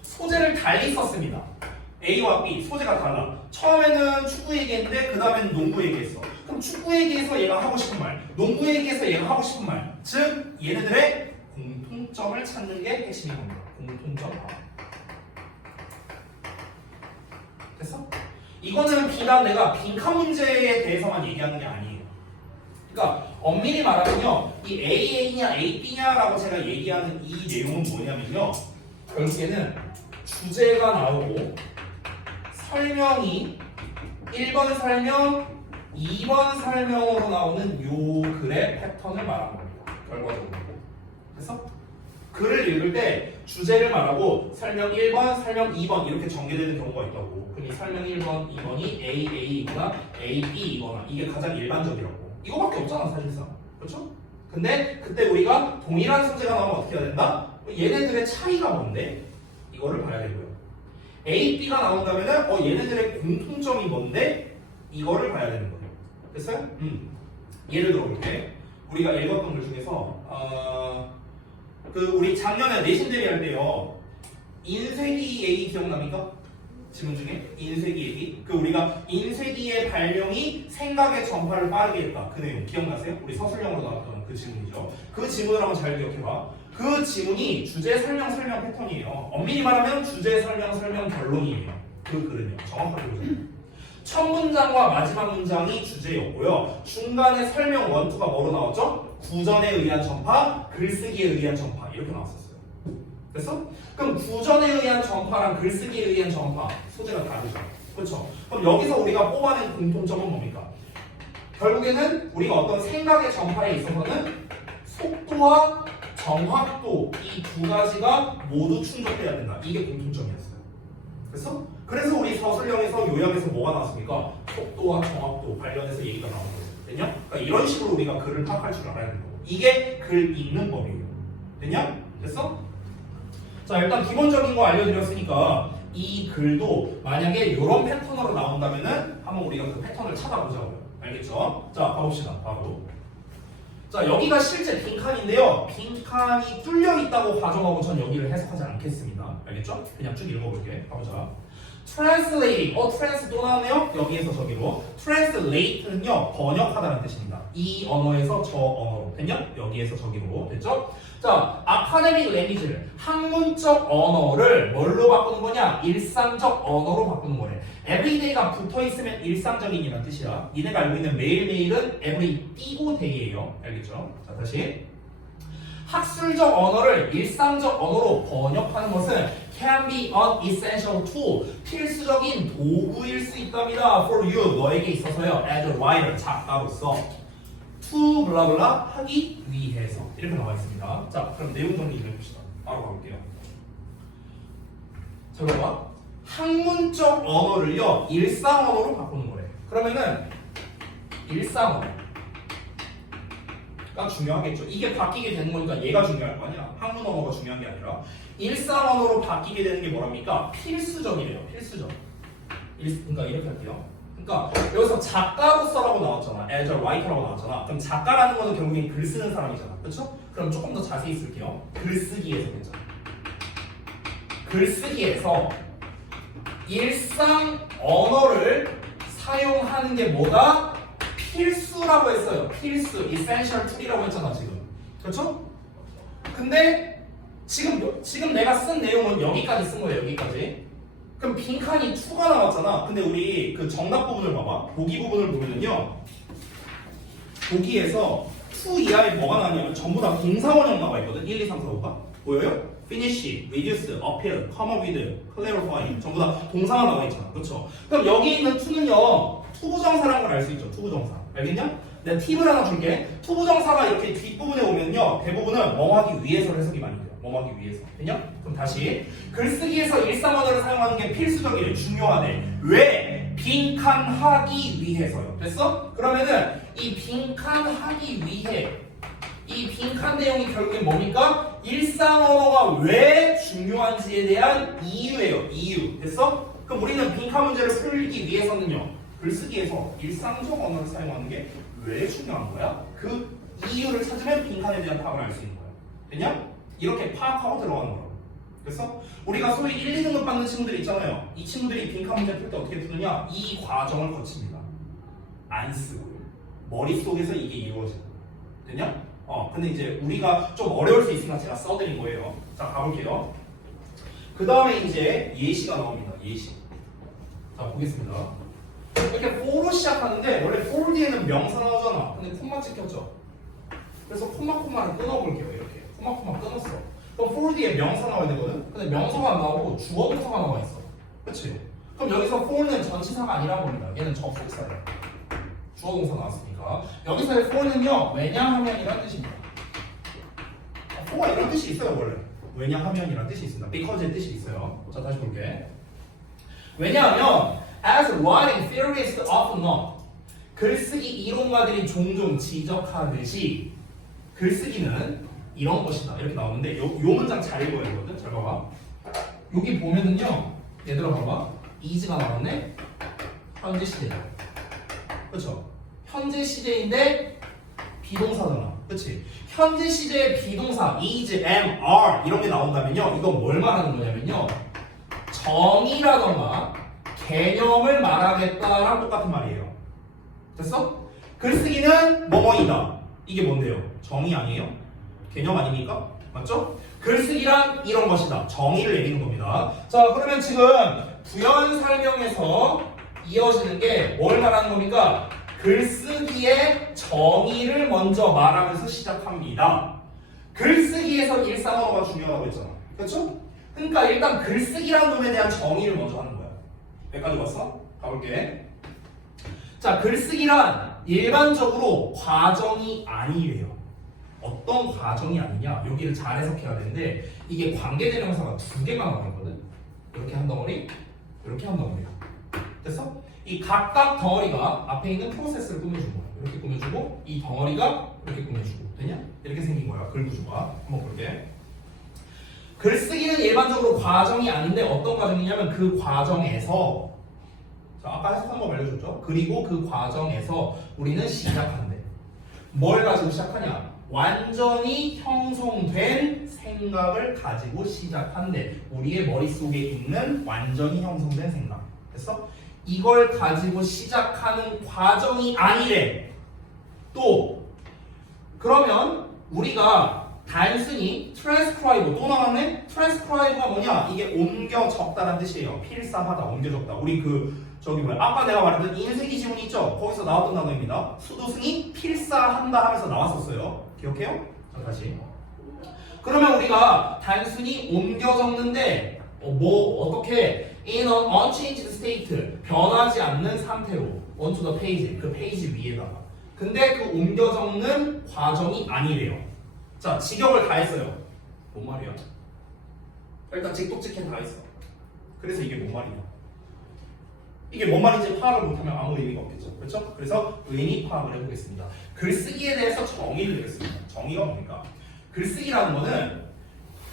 소재를 달리 썼습니다. A와 B, 소재가 달라. 처음에는 축구 얘기했는데 그 다음에는 농구 얘기했어. 그럼 축구 얘기에서 얘가 하고 싶은 말, 농구 얘기에서 얘가 하고 싶은 말, 즉 얘네들의 공통점을 찾는 게 핵심인 겁니다. 공통점 파악. 됐어? 이거는 비단 내가 빈칸 문제에 대해서만 얘기하는 게 아니에요. 그러니까 엄밀히 말하면요, 이 AA냐 AB냐라고 제가 얘기하는 이 내용은 뭐냐면요, 결국에는 주제가 나오고 설명이 1번 설명, 2번 설명으로 나오는 요 글의 패턴을 말하는 겁니다. 결과적으로. 됐어? 글을 읽을 때 주제를 말하고 설명 1번, 설명 2번 이렇게 전개되는 경우가 있다고. 그럼 이 설명 1번, 2번이 AA이거나 AB이거나 이게 가장 일반적이라고. 이거밖에 없잖아 사실상. 그렇죠? 근데 그때 우리가 동일한 소재가 나오면 어떻게 해야 된다? 얘네들의 차이가 뭔데? 이거를 봐야 되고요. A, B가 나온다면은 얘네들의 공통점이 뭔데? 이거를 봐야 되는 거예요. 됐어요? 예를 들어 볼게. 우리가 읽었던 글 중에서 우리 작년에 내신 대비할 때요. 인쇄기 얘기 기억납니까? 지문 중에 인쇄기 얘기. 우리가 인쇄기의 발명이 생각의 전파를 빠르게 했다. 그 내용 기억나세요? 우리 서술형으로 나왔던 그 지문이죠. 그 지문을 한번 잘 기억해봐. 그 지문이 주제 설명 패턴이에요. 엄밀히 말하면 주제 설명 결론이에요. 그 글은요. 정확하게 보세요. 첫 문장과 마지막 문장이 주제였고요. 중간에 설명 1, 2가 뭐로 나왔죠? 구전에 의한 전파, 글쓰기에 의한 전파 이렇게 나왔었어요. 됐어? 그럼 구전에 의한 전파랑 글쓰기에 의한 전파 소재가 다르죠. 그렇죠? 그럼 여기서 우리가 뽑아낸 공통점은 뭡니까? 결국에는 우리가 어떤 생각의 전파에 있어서는 속도와 정확도 이 두 가지가 모두 충족해야 된다. 이게 공통점이었어요. 그래서 우리 서술형에서 요약에서 뭐가 나왔습니까? 속도와 정확도 관련해서 얘기가 나온 거예요. 됐냐? 그러니까 이런 식으로 우리가 글을 파악할 줄 알아야 되는 거고. 이게 글 읽는 법이에요. 됐냐? 됐어? 자, 일단 기본적인 거 알려드렸으니까 이 글도 만약에 이런 패턴으로 나온다면은 한번 우리가 그 패턴을 찾아보자고요. 알겠죠? 자, 가봅시다. 바로. 자, 여기가 실제 빈칸인데요. 빈칸이 뚫려 있다고 가정하고 전 여기를 해석하지 않겠습니다. 알겠죠? 그냥 쭉 읽어볼게. 가보자. translating, trans 또 나오네요. 여기에서 저기로. translate는요, 번역하다는 뜻입니다. 이 언어에서 저 언어로. 됐냐? 여기에서 저기로. 됐죠? 자, academic language를, 학문적 언어를 뭘로 바꾸는 거냐? 일상적 언어로 바꾸는 거래. everyday가 붙어있으면 일상적인이란 뜻이야. 니네가 알고 있는 매일매일은 every 띄고 day예요. 알겠죠? 자, 다시. 학술적 언어를 일상적 언어로 번역하는 것은 can be an essential tool, 필수적인 도구일 수 있답니다. for you, 너에게 있어서요. as a writer, 작가로서. to 블라블라 하기 위해서 이렇게 나와 있습니다. 자, 그럼 내용 정리 좀 해봅시다. 바로 가볼게요. 자, 봐봐. 학문적 언어를요 일상 언어로 바꾸는 거래. 그러면은 일상 언어가 중요하겠죠. 이게 바뀌게 되는 거니까 얘가 중요할 거 아니야. 학문 언어가 중요한 게 아니라 일상 언어로 바뀌게 되는 게 뭐랍니까? 필수적이래요. 필수적. 그러니까 이렇게 할게요. 그러니까 여기서 작가로서라고 나왔잖아. as a writer라고 나왔잖아. 그럼 작가라는 거는 결국엔 글 쓰는 사람이잖아. 그렇죠? 그럼 조금 더 자세히 쓸게요. 글쓰기에서 괜찮아. 글쓰기에서 일상 언어를 사용하는 게 뭐가 필수라고 했어요. 필수, essential tool이라고 했잖아 지금. 그렇죠? 근데 지금 내가 쓴 내용은 여기까지 쓴 거예요. 여기까지. 그럼 빈칸이 2가 나왔잖아. 근데 우리 그 정답 부분을 봐봐. 보기 부분을 보면은요. 보기에서 2 이하에 뭐가 나왔냐면 전부 다 동사원형 나와 있거든. 1, 2, 3, 4, 5가. 보여요? finish, reduce, appeal, come up with, clarify 전부 다 동사가 나와 있잖아. 그렇죠? 그럼 여기 있는 to는요. 투부정사라는 걸 알 수 있죠. 투부정사. 알겠냐? 내가 팁을 하나 줄게. 투부정사가 이렇게 뒷부분에 오면요. 대부분은 뭐하기 위해서를 해석이 많이 돼요. 뭐하기 위해서. 됐냐? 그럼 다시 글쓰기에서 일상 언어를 사용하는 게 필수적이래. 중요하대. 왜? 빈칸하기 위해서요. 됐어? 그러면은 이 빈칸하기 위해 이 빈칸 내용이 결국엔 뭡니까? 일상 언어가 왜 중요한지에 대한 이유예요. 이유. 됐어? 그럼 우리는 빈칸 문제를 풀기 위해서는요. 글쓰기에서 일상적 언어를 사용하는 게 왜 중요한 거야? 그 이유를 찾으면 빈칸에 대한 파악을 알 수 있는 거야. 됐냐? 이렇게 파악하고 들어가는 거라고. 그래서 우리가 소위 1, 2등급 받는 친구들이 있잖아요. 이 친구들이 빈칸 문제 풀 때 어떻게 푸느냐? 이 과정을 거칩니다. 안 쓰고 머릿속에서 이게 이루어지는 거야. 됐냐? 근데 이제 우리가 좀 어려울 수 있으니까 제가 써드린 거예요. 자, 가볼게요. 그 다음에 이제 예시가 나옵니다. 예시. 자, 보겠습니다. 이렇게 for로 시작하는데 원래 for 뒤에는 명사 나오잖아. 근데 콤마 찍혔죠. 그래서 콤마를 끊어볼게요. 이렇게 콤마 끊었어. 그럼 for 뒤에 명사 나와야 되거든? 근데 명사가 안 나오고 주어 동사가 나와 있어. 그치? 그럼 여기서 for는 전치사가 아니라고 합니다. 얘는 접속사예요. 주어 동사 나왔으니까. 여기서의 for는요, 왜냐하면이란 뜻입니다. for가 이런 뜻이 있어요, 원래. 왜냐하면이란 뜻이 있습니다. because의 뜻이 있어요. 자, 다시 볼게. 왜냐하면 as writing theorists often note, 글쓰기 이론가들이 종종 지적하듯이 글쓰기는 이런 것이다 이렇게 나오는데 요 문장 잘 읽어야 되거든. 잘 봐봐. 여기 보면은요, 얘들아 봐봐. is가 나왔네. 현재 시제죠. 그렇죠? 현재 시제인데 비동사잖아. 그렇지? 현재 시제의 비동사 is, am, are 이런 게 나온다면요, 이건 뭘 말하는 거냐면요, 정의라던가 개념을 말하겠다랑 똑같은 말이에요. 됐어? 글쓰기는 뭐뭐이다. 이게 뭔데요? 정의 아니에요? 개념 아닙니까? 맞죠? 글쓰기란 이런 것이다. 정의를 얘기하는 겁니다. 자, 그러면 지금 부연 설명에서 이어지는 게 뭘 말하는 겁니까? 글쓰기의 정의를 먼저 말하면서 시작합니다. 글쓰기에서 일상어가 중요하다고 했잖아. 그렇죠? 그러니까 일단 글쓰기라는 놈에 대한 정의를 먼저 하는 거야. 여기까지 왔어? 가볼게. 자, 글쓰기란 일반적으로 과정이 아니래요. 어떤 과정이 아니냐? 여기를 잘 해석해야 되는데 이게 관계대명사가 두 개가 나와 있거든. 이렇게 한 덩어리, 이렇게 한 덩어리야. 됐어? 이 각각 덩어리가 앞에 있는 프로세스를 꾸며준 거야. 이렇게 꾸며주고 이 덩어리가 이렇게 꾸며주고. 되냐? 이렇게 생긴 거야. 글 구조가. 한번 볼게. 글쓰기는 일반적으로 과정이 아닌데 어떤 과정이냐면 그 과정에서, 자, 아까 해석한 거 알려줬죠? 그리고 그 과정에서 우리는 시작한대. 뭘 가지고 시작하냐? 완전히 형성된 생각을 가지고 시작한대. 우리의 머릿속에 있는 완전히 형성된 생각. 됐어? 이걸 가지고 시작하는 과정이 아니래. 또 그러면 우리가 단순히 transcribe, 또 나왔네? transcribe가 뭐냐? 이게 옮겨 적다라는 뜻이에요. 필사하다, 옮겨 적다. 우리 저기 뭐야? 아까 내가 말했던 인쇄기 지문 있죠? 거기서 나왔던 단어입니다. 수도승이 필사한다 하면서 나왔었어요. 기억해요? 자, 다시. 그러면 우리가 단순히 옮겨 적는데 어떻게 in an unchanged state, 변하지 않는 상태로 onto the page, 그 페이지 위에다가. 근데 그 옮겨 적는 과정이 아니래요. 자, 직역을 다 했어요. 뭔 말이야? 일단 직독직행 다 했어. 그래서 이게 뭔 말이냐? 이게 뭔 말인지 파악을 못하면 아무 의미가 없겠죠. 그렇죠? 그래서 의미 파악을 해보겠습니다. 글쓰기에 대해서 정의를 내겠습니다. 정의가 뭡니까? 글쓰기라는 거는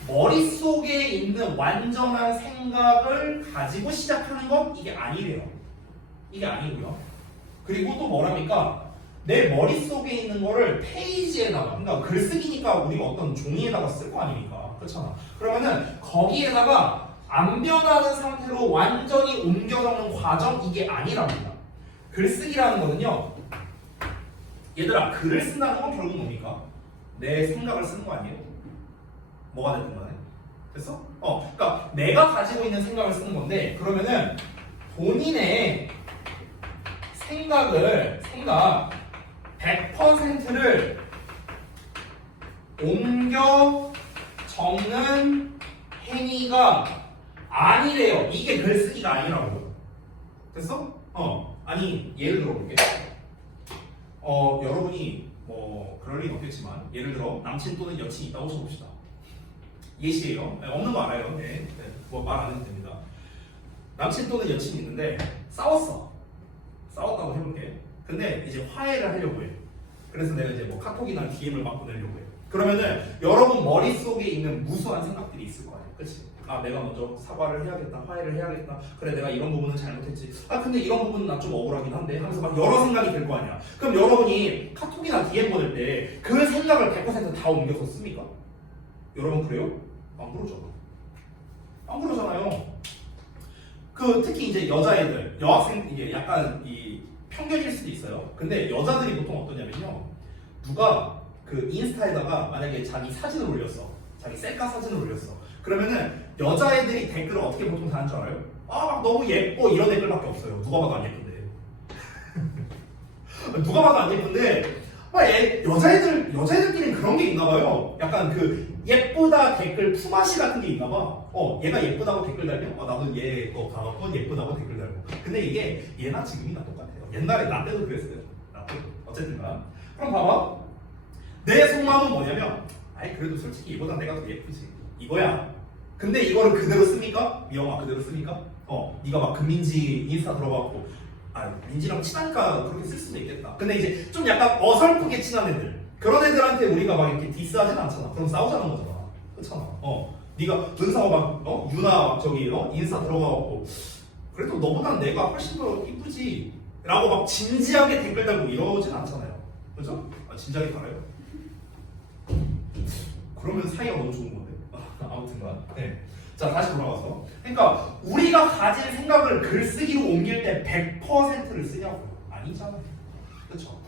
머릿속에 있는 완전한 생각을 가지고 시작하는 건 이게 아니래요. 이게 아니고요. 그리고 또 뭐랍니까? 내 머릿속에 있는 거를 페이지에다가, 그러니까 글쓰기니까 우리가 어떤 종이에다가 쓸 거 아닙니까? 그렇잖아. 그러면은 거기에다가 안 변하는 상태로 완전히 옮겨 적는 과정, 이게 아니랍니다. 글쓰기라는 거는요, 얘들아, 글을 쓴다는 건 결국 뭡니까? 내 생각을 쓰는 거 아니에요? 뭐가 됐든 간에. 됐어? 그러니까 내가 가지고 있는 생각을 쓰는 건데, 그러면은 본인의 생각 100%를 옮겨 적는 행위가 아니래요. 이게 글쓰기가 아니라고. 됐어? 아니, 예를 들어볼게. 여러분이 뭐 그럴 리는 없겠지만 예를 들어 남친 또는 여친이 있다고 쳐봅시다. 예시예요. 없는 거 알아요. 네. 뭐 말 안 해도 됩니다. 남친 또는 여친이 있는데 싸웠다고 해볼게. 근데 이제 화해를 하려고 해. 그래서 내가 이제 뭐 카톡이나 DM을 막 보내려고 해. 그러면은 여러분 머릿속에 있는 무수한 생각들이 있을 거 아니야. 그치? 아, 내가 먼저 사과를 해야겠다, 화해를 해야겠다. 그래, 내가 이런 부분은 잘못했지. 아, 근데 이런 부분은 나 좀 억울하긴 한데 하면서 막 여러 생각이 들 거 아니야. 그럼 여러분이 카톡이나 DM 보낼 때 그 생각을 100%다 옮겨서 씁니까? 여러분 그래요? 안 그러잖아. 안 그러잖아요. 특히 이제 여자애들, 여학생, 이게 약간 이 편견일 수도 있어요. 근데 여자들이 보통 어떠냐면요, 누가 그 인스타에다가 만약에 자기 사진을 올렸어, 자기 셀카 사진을 올렸어. 그러면은 여자애들이 댓글을 어떻게 보통 다는 줄 알아요? 아, 막 너무 예뻐 이런 댓글밖에 없어요. 누가 봐도 안 예쁜데. 누가 봐도 안 예쁜데 여자애들끼리는 그런 게 있나 봐요. 약간 그 예쁘다 댓글 품앗이 같은 게 있나 봐. 얘가 예쁘다고 댓글 달면 나도 얘 거 가갖고 예쁘다고 댓글 달고. 근데 이게 얘나 지금이나 똑같아요. 옛날에 나 때도 그랬어요. 나 때도. 어쨌든가. 그럼 봐봐. 내 속마음은 뭐냐면 아이 그래도 솔직히 이보다 내가 더 예쁘지. 이거야. 근데 이거를 그대로 씁니까? 미영아 그대로 씁니까? 네가 막 금민지 인스타 들어가고 민지랑 친하니까 그렇게 쓸 수도 있겠다. 근데 이제 좀 약간 어설프게 친한 애들 그런 애들한테 우리가 막 이렇게 디스하진 않잖아. 그럼 싸우자는 거잖아. 그렇잖아. 네가 은사가 막 유나 저기 인스타 들어가고 그래도 너보단 내가 훨씬 더 이쁘지 라고 막 진지하게 댓글 달고 이러진 않잖아요. 그죠? 진지하게 달아요? 그러면 사이가 너무 좋은 건데. 아무튼간. 네. 자 다시 돌아가서. 그러니까 우리가 가진 생각을 글쓰기로 옮길 때 100%를 쓰냐고요? 아니잖아요. 그렇죠?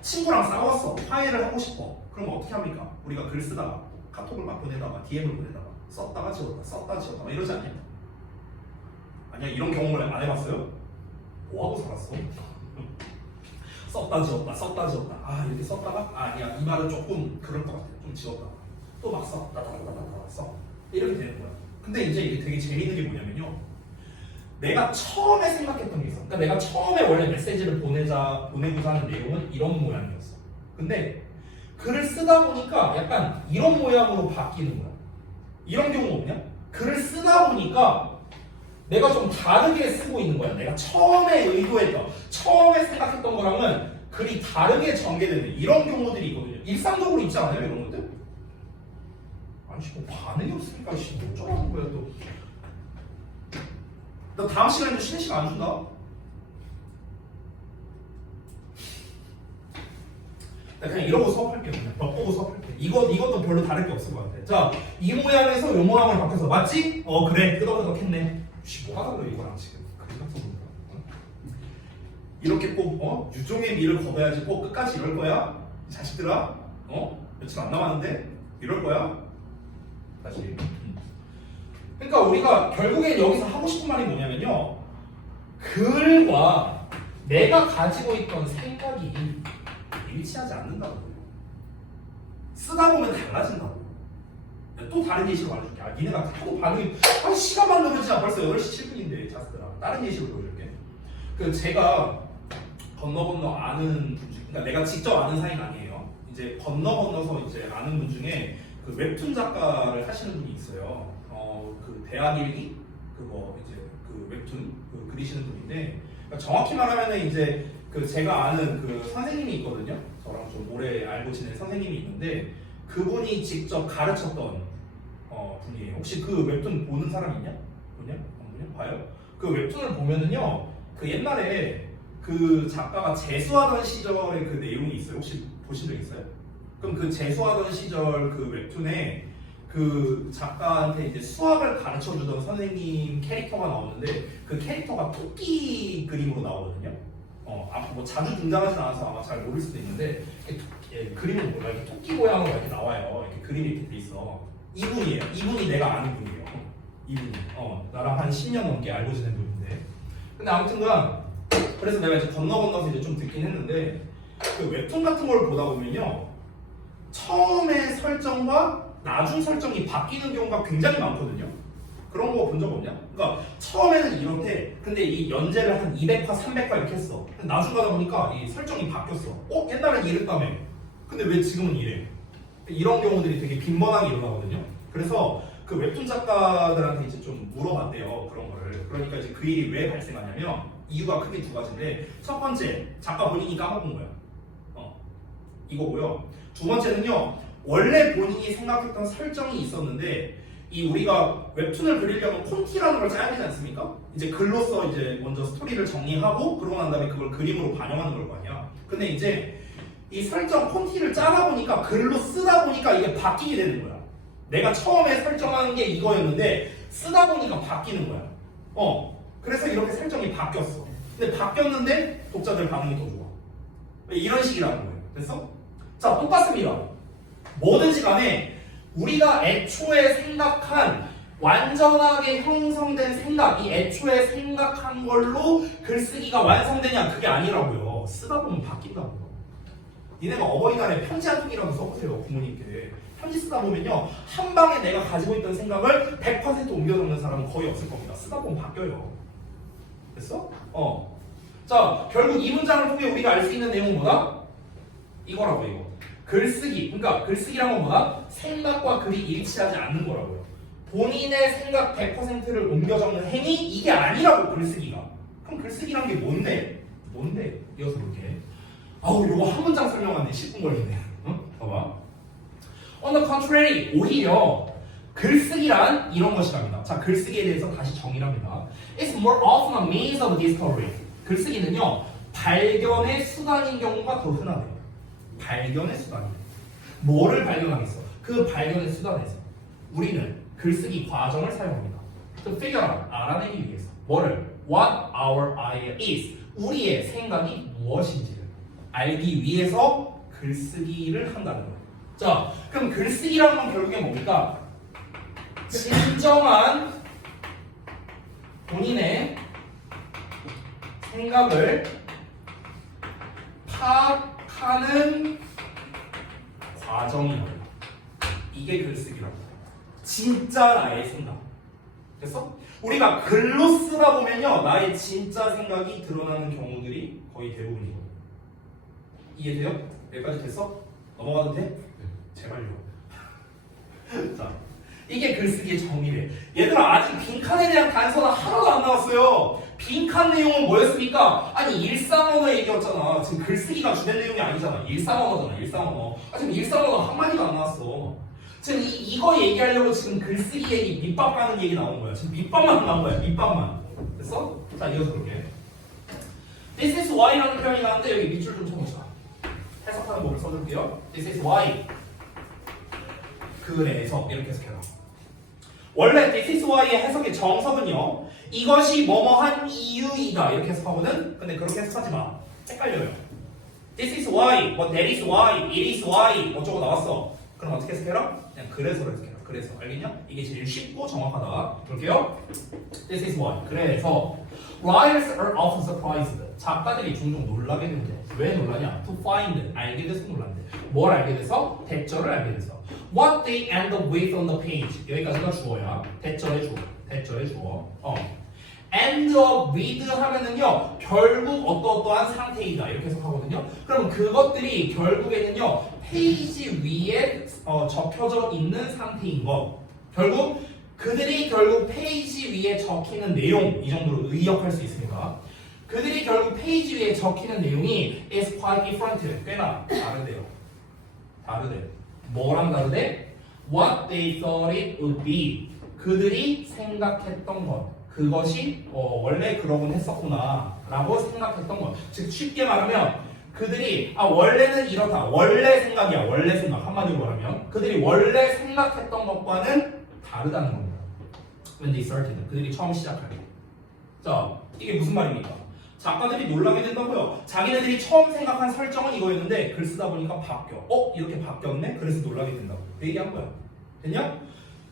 친구랑 싸웠어. 화해를 하고 싶어. 그럼 어떻게 합니까? 우리가 글 쓰다가 카톡을 막 보내다가 DM을 보내다가 썼다가 지웠다 썼다가 지웠다 막 이러지 않냐? 아니야 이런 경험을 안 해봤어요? 뭐하고 살았어? 썼다 지웠다 썼다 지웠다 이렇게 썼다가 아니야 이 말은 조금 그럴 것 같아 좀 지웠다 또 막 써 다다다다다 써 이렇게 되는 거야. 근데 이제 이게 되게 재밌는 게 뭐냐면요 내가 처음에 생각했던 게 있어. 그러니까 내가 처음에 원래 메시지를 보내고자 하는 내용은 이런 모양이었어. 근데 글을 쓰다 보니까 약간 이런 모양으로 바뀌는 거야. 이런 경우 없냐? 글을 쓰다 보니까 내가 좀 다르게 쓰고 있는 거야. 내가 처음에 의도했던, 처음에 생각했던 거랑은 글이 다르게 전개되는 이런 경우들이 있거든요. 일상적으로 있지 않아요? 이런 것들? 아니, 뭐 반응이 없으니까 뭐 어쩌라는 거야 또. 나 다음 시간에도 쉬는 시간 안 준다? 나 그냥 이러고 수업할게요. 그냥 벽보고 수업할게. 이것도 별로 다를 게 없을 것 같아. 자, 이 모양에서 이 모양으로 바뀌어서 맞지? 그래. 끄덕끄덕 했네. 뭐 하다 그래 이거랑 지금. 그림 같은 거. 이렇게 꼭 유종의 미를 걷어야지 꼭 끝까지 이럴 거야? 이 자식들아? 며칠 안 남았는데? 이럴 거야? 다시. 그러니까 우리가 결국엔 여기서 하고 싶은 말이 뭐냐면요. 글과 내가 가지고 있던 생각이 일치하지 않는다고. 쓰다 보면 달라진다고. 또 다른 예시로 말해줄게. 니네가 하도 반응이 시간만 넘어지자 벌써 8시 7분인데 자스들아. 다른 예시로 보여줄게. 제가 건너 아는 분 중, 그러니까 내가 직접 아는 사이는 아니에요. 이제 건너서 이제 아는 분 중에 그 웹툰 작가를 하시는 분이 있어요. 그 대학 일기 그거 이제 그 웹툰 그리시는 분인데 그러니까 정확히 말하면은 이제 제가 아는 그 선생님이 있거든요. 저랑 좀 오래 알고 지낸 선생님이 있는데 그분이 직접 가르쳤던 분이에요. 혹시 그 웹툰 보는 사람 있냐? 보냐? 안 보냐? 봐요? 그 웹툰을 보면은요. 그 옛날에 그 작가가 재수하던 시절의 그 내용이 있어요. 혹시 보신 적 있어요? 그럼 그 재수하던 시절 그 웹툰에 그 작가한테 이제 수학을 가르쳐 주던 선생님 캐릭터가 나오는데 그 캐릭터가 토끼 그림으로 나오거든요. 뭐 자주 등장하진 않아서 아마 잘 모를 수도 있는데 그림은 몰라. 이렇게 토끼 모양으로 이렇게 나와요. 이렇게 그림이 이렇게 돼 있어. 이분이에요. 이분이 내가 아는 분이에요. 이분이. 나랑 한 10년 넘게 알고 지낸 분인데. 근데 아무튼간 그래서 내가 이제 건너서 이제 좀 듣긴 했는데 그 웹툰 같은 걸 보다 보면요. 처음에 설정과 나중 설정이 바뀌는 경우가 굉장히 많거든요. 그런 거 본 적 없냐? 그러니까 처음에는 이렇대. 근데 이 연재를 한 200화, 300화 이렇게 했어. 근데 나중 가다 보니까 이 설정이 바뀌었어. 옛날엔 이랬다며. 근데 왜 지금은 이래? 이런 경우들이 되게 빈번하게 일어나거든요. 그래서 그 웹툰 작가들한테 이제 좀 물어봤대요. 그런 거를. 그러니까 이제 그 일이 왜 발생하냐면 이유가 크게 두 가지인데 첫 번째, 작가 본인이 까먹은 거야. 이거고요. 두 번째는요. 원래 본인이 생각했던 설정이 있었는데 이 우리가 웹툰을 그리려면 콘티라는 걸 짜야 되지 않습니까? 이제 글로써 이제 먼저 스토리를 정리하고 그러고 난 다음에 그걸 그림으로 반영하는 걸 거 아니야. 근데 이제 이 설정 콘티를 짜다 보니까 글로 쓰다 보니까 이게 바뀌게 되는 거야. 내가 처음에 설정하는 게 이거였는데 쓰다 보니까 바뀌는 거야. 그래서 이렇게 설정이 바뀌었어. 근데 바뀌었는데 독자들 반응이 더 좋아. 이런 식이라는 거예요. 됐어? 자, 똑같습니다. 뭐든지 간에 우리가 애초에 생각한 완전하게 형성된 생각, 이 애초에 생각한 걸로 글쓰기가 완성되냐? 그게 아니라고요. 쓰다 보면 바뀐다고요. 니네가 어버이날에 편지 한 통이라도 써보세요. 부모님께. 편지 쓰다 보면요. 한 방에 내가 가지고 있던 생각을 100% 옮겨 적는 사람은 거의 없을 겁니다. 쓰다 보면 바뀌어요. 됐어? 자, 결국 이 문장을 통해 우리가 알 수 있는 내용은 뭐다? 이거라고 이거. 글쓰기. 그러니까 글쓰기란 건 뭐다? 생각과 글이 일치하지 않는 거라고요. 본인의 생각 100%를 옮겨 적는 행위? 이게 아니라고 글쓰기가. 그럼 글쓰기란 게 뭔데? 뭔데? 이어서 볼게. 아우 요거 한 문장 설명하는데 10분 걸리네. 응? 봐봐. On the contrary, 오히려 글쓰기란 이런 것이랍니다. 자, 글쓰기에 대해서 다시 정의를 합니다. It's more often a means of discovery. 글쓰기는요, 발견의 수단인 경우가 더 흔하대요. 발견의 수단이에요. 뭐를 발견하겠어? 그 발견의 수단에서 우리는 글쓰기 과정을 사용합니다. To figure out, 알아내기 위해서. 뭐를? What our idea is. 우리의 생각이 무엇인지를 알기 위해서 글쓰기를 한다는 거예요. 자, 그럼 글쓰기라는 건 결국에 뭡니까? 진정한 본인의 생각을 파악하는 과정이에요. 이게 글쓰기라고 해요. 진짜 나의 생각. 됐어? 우리가 글로 쓰다 보면요, 나의 진짜 생각이 드러나는 경우들이 거의 대부분이거든요. 이해돼요? 여기까지 됐어? 넘어가도 돼? 제발요. 자, 이게 글쓰기의 정의래. 얘들아, 아직 빈칸에 대한 단서는 하나도 안 나왔어요. 빈칸 내용은 뭐였습니까? 아니, 일상언어 얘기였잖아. 지금 글쓰기가 주된 내용이 아니잖아. 일상언어잖아, 일상언어. 지금 일상언어 한마디도 안 나왔어. 지금 이거 얘기하려고 지금 글쓰기 얘기, 밑밥 가는 얘기 나온 거야. 지금 밑밥만 나온 거야, 밑밥만. 됐어? 자, 이어서 볼게. This is why라는 표현이 나왔는데 여기 밑줄 좀 쳐보자. 해석하는 법을 써줄게요. This is why. 그래서 이렇게 해석해라. 원래 This is why의 해석의 정석은요, 이것이 뭐뭐한 이유이다 이렇게 해석하거든. 근데 그렇게 해석하지 마. 헷갈려요. This is why, 뭐 that is why, it is why 어쩌고 나왔어. 그럼 어떻게 해석해라? 그냥 그래서로 해석해라. 그래서 알겠냐? 이게 제일 쉽고 정확하다. 볼게요. This is why. 그래서 writers are often surprised. 작가들이 종종 놀라게 된대. 왜 놀라냐? To find. 알게 돼서 놀란대. 뭘 알게 돼서? 대절을 알게 돼서. What they end up with on the page. 여기까지가 주어야. 대절의 주어. 대절의 주어. end up with 하면은요, 결국 어떠어떠한 상태이다 이렇게 해석하거든요. 그럼 그것들이 결국에는요, 페이지 위에 적혀져 있는 상태인 것. 결국 그들이 페이지 위에 적히는 내용, 이 정도로 의역할 수 있습니다. 그들이 결국 페이지 위에 적히는 내용이 is quite different. 꽤나 다르대요. 다르대. 뭐랑 다르대? What they thought it would be. 그들이 생각했던 것. 그것이 원래 그러곤 했었구나 라고 생각했던 것. 즉 쉽게 말하면 그들이 원래는 이렇다. 원래 생각이야. 원래 생각. 한마디로 말하면 그들이 원래 생각했던 것과는 다르다는 겁니다. When they started. 그들이 처음 시작할 때. 자, 이게 무슨 말입니까? 작가들이 놀라게 된다고요. 자기네들이 처음 생각한 설정은 이거였는데 글 쓰다 보니까 바뀌어. 이렇게 바뀌었네? 그래서 놀라게 된다고. 그 얘기한 거야. 됐냐?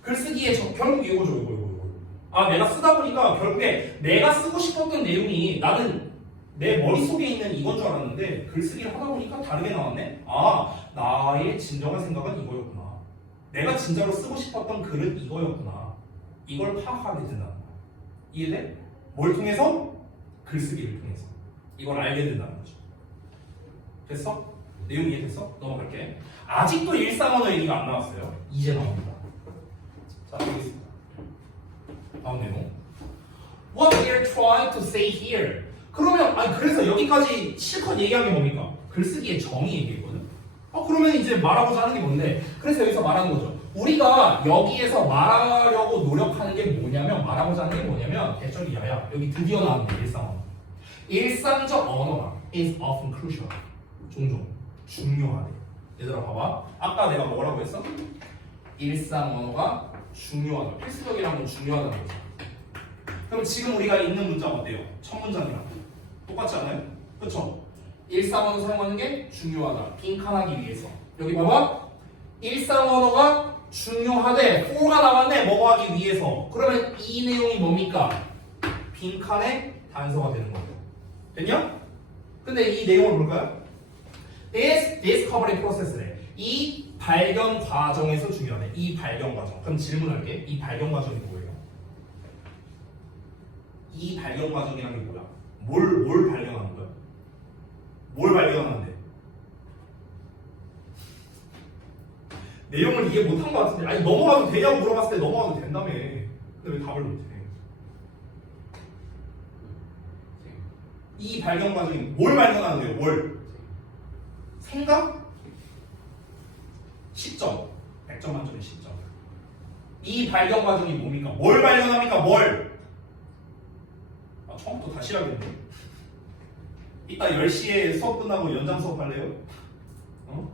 글쓰기의 결국 이거죠. 이거. 내가 쓰다 보니까 결국에 내가 쓰고 싶었던 내용이 나는 내 머릿속에 있는 이건 줄 알았는데 글쓰기를 하다 보니까 다르게 나왔네? 나의 진정한 생각은 이거였구나. 내가 진짜로 쓰고 싶었던 글은 이거였구나. 이걸 파악하게 된다는 거야. 이해돼? 뭘 통해서? 글쓰기를 통해서. 이걸 알게 된다는 거죠. 됐어? 내용 이해됐어? 넘어갈게. 아직도 일상언어 얘기가 안 나왔어요. 이제 나옵니다. 자, 보겠습니다. 다음 내용. What we are trying to say here. 그러면 그래서 여기까지 실컷 얘기한 게 뭡니까? 글쓰기의 정의 얘기했거든. 그러면 이제 말하고자 하는 게 뭔데? 그래서 여기서 말하는 거죠. 우리가 여기에서 말하려고 노력하는 게 뭐냐면, 말하고자 하는 게 뭐냐면 대절이야야. 여기 드디어 나왔네. 일상언어. 일상적 언어가 is often crucial. 종종 중요하대. 얘들아 봐봐. 아까 내가 뭐라고 했어? 일상 언어가 중요하다. 필수적이라는 건 중요하다는 거죠. 그럼 지금 우리가 읽는 문장 어때요? 첫 문장이랑 똑같지 않아요? 그쵸? 일상 언어 사용하는 게 중요하다. 빈칸하기 위해서. 여기 봐봐. 일상 언어가 중요하대. 4가 나왔네. 뭐뭐 하기 위해서. 그러면 이 내용이 뭡니까? 빈칸의 단서가 되는 거예요. 됐냐? 근데 이 내용을 볼까요? is discovery process래. 이 발견 과정에서 중요하네. 이 발견 과정. 그럼 질문할게. 이 발견 과정이 뭐예요? 이 발견 과정이라는 게 뭐야? 뭘 발견하는 거야? 뭘 발견하는데? 내용을 이해 못한 것 같은데. 아니 넘어가도 되냐고 물어봤을 때 넘어가도 된다며. 근데 왜 답을 못해? 이 발견 과정이 뭘 발견하는 거예요? 뭘? 생각? 10점. 100점 만점에 10점. 이 발견 과정이 뭡니까? 뭘 발견합니까? 뭘? 아, 처음부터 다시 해야겠네. 이따 10시에 수업 끝나고 연장 수업 할래요? 어?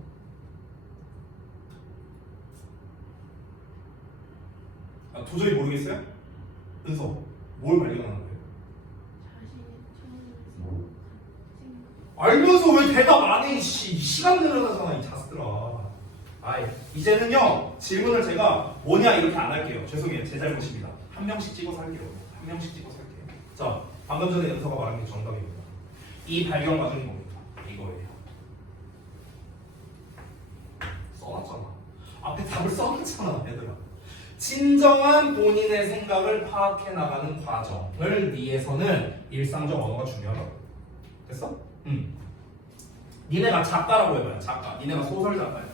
아, 도저히 모르겠어요? 은서, 뭘 발견하는 거예요? 알면서 왜 대답 안 해? 시간 늘어나잖아 이 자식들아. 아이, 이제는요 질문을 제가 뭐냐 이렇게 안 할게요. 죄송해요, 제 잘못입니다. 한 명씩 찍어서 할게요. 한 명씩 찍어서 할게요. 자, 방금 전에 연서가 말한 게 정답입니다. 이 발견 과정이 뭡니까? 이거예요. 써놨잖아. 앞에 답을 써놨잖아, 얘들아. 진정한 본인의 생각을 파악해 나가는 과정을 위해서는 일상적 언어가 중요하다고. 됐어? 니네가 작가라고 해봐요. 작가. 니네가 소설 작가야.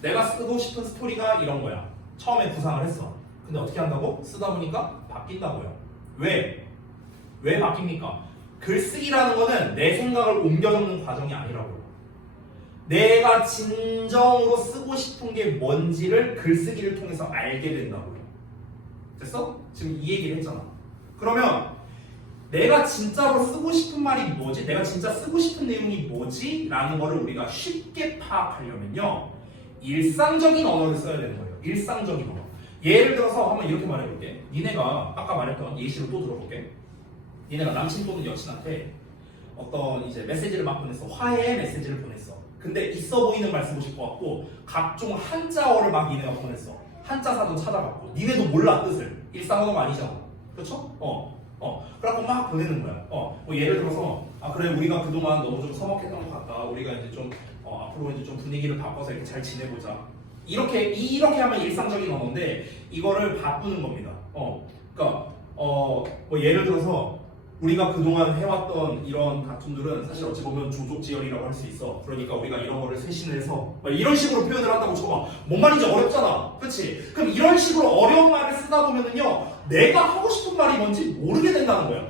내가 쓰고 싶은 스토리가 이런 거야. 처음에 구상을 했어. 근데 어떻게 한다고? 쓰다 보니까 바뀐다고요. 왜? 왜 바뀝니까? 글쓰기라는 거는 내 생각을 옮겨 적는 과정이 아니라고요. 내가 진정으로 쓰고 싶은 게 뭔지를 글쓰기를 통해서 알게 된다고요. 됐어? 지금 이 얘기를 했잖아. 그러면 내가 진짜로 쓰고 싶은 말이 뭐지? 내가 진짜 쓰고 싶은 내용이 뭐지? 라는 거를 우리가 쉽게 파악하려면요 일상적인 언어를 써야 되는 거예요. 일상적인 언어. 예를 들어서 한번 이렇게 말해볼게. 니네가 아까 말했던 예시로 또 들어볼게. 니네가 남친 또는 여친한테 어떤 이제 메시지를 막 보냈어. 화해의 메시지를 보냈어. 근데 있어 보이는 말 쓰고 싶어 갖고 각종 한자어를 막 니네가 보냈어. 한자사전 찾아갖고 니네도 몰라 뜻을. 일상 언어가 아니잖아. 그렇죠? 그래갖고 막 보내는 거야. 뭐 예를 들어서 아 그래 우리가 그동안 너무 좀 서먹했던 것 같다. 우리가 이제 좀 앞으로 이제 좀 분위기를 바꿔서 이렇게 잘 지내보자. 이렇게 하면 일상적인 언어인데 이거를 바꾸는 겁니다. 그러니까 뭐 예를 들어서 우리가 그동안 해왔던 이런 다툼들은 사실 어찌 보면 조족지연이라고 할 수 있어. 그러니까 우리가 이런 거를 쇄신을 해서 이런 식으로 표현을 한다고 쳐봐. 뭔 말인지 어렵잖아. 그렇지? 그럼 이런 식으로 어려운 말을 쓰다 보면은요 내가 하고 싶은 말이 뭔지 모르게 된다는 거야.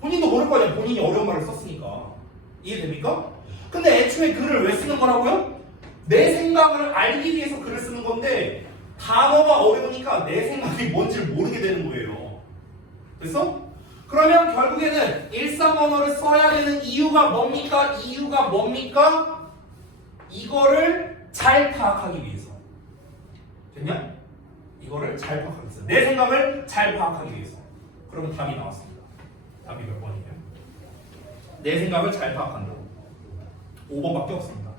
본인도 모를 거 아니야. 본인이 어려운 말을 썼으니까. 이해됩니까? 근데 애초에 글을 왜 쓰는 거라고요? 내 생각을 알기 위해서 글을 쓰는 건데 단어가 어려우니까 내 생각이 뭔지를 모르게 되는 거예요. 됐어? 그러면 결국에는 일상 언어를 써야 되는 이유가 뭡니까? 이거를 잘 파악하기 위해서. 됐냐? 이거를 잘 파악하기 위해서. 내 생각을 잘 파악하기 위해서. 그러면 답이 나왔습니다. 답이 몇 번이에요? 내 생각을 잘 파악한다고. 5번밖에 없습니다.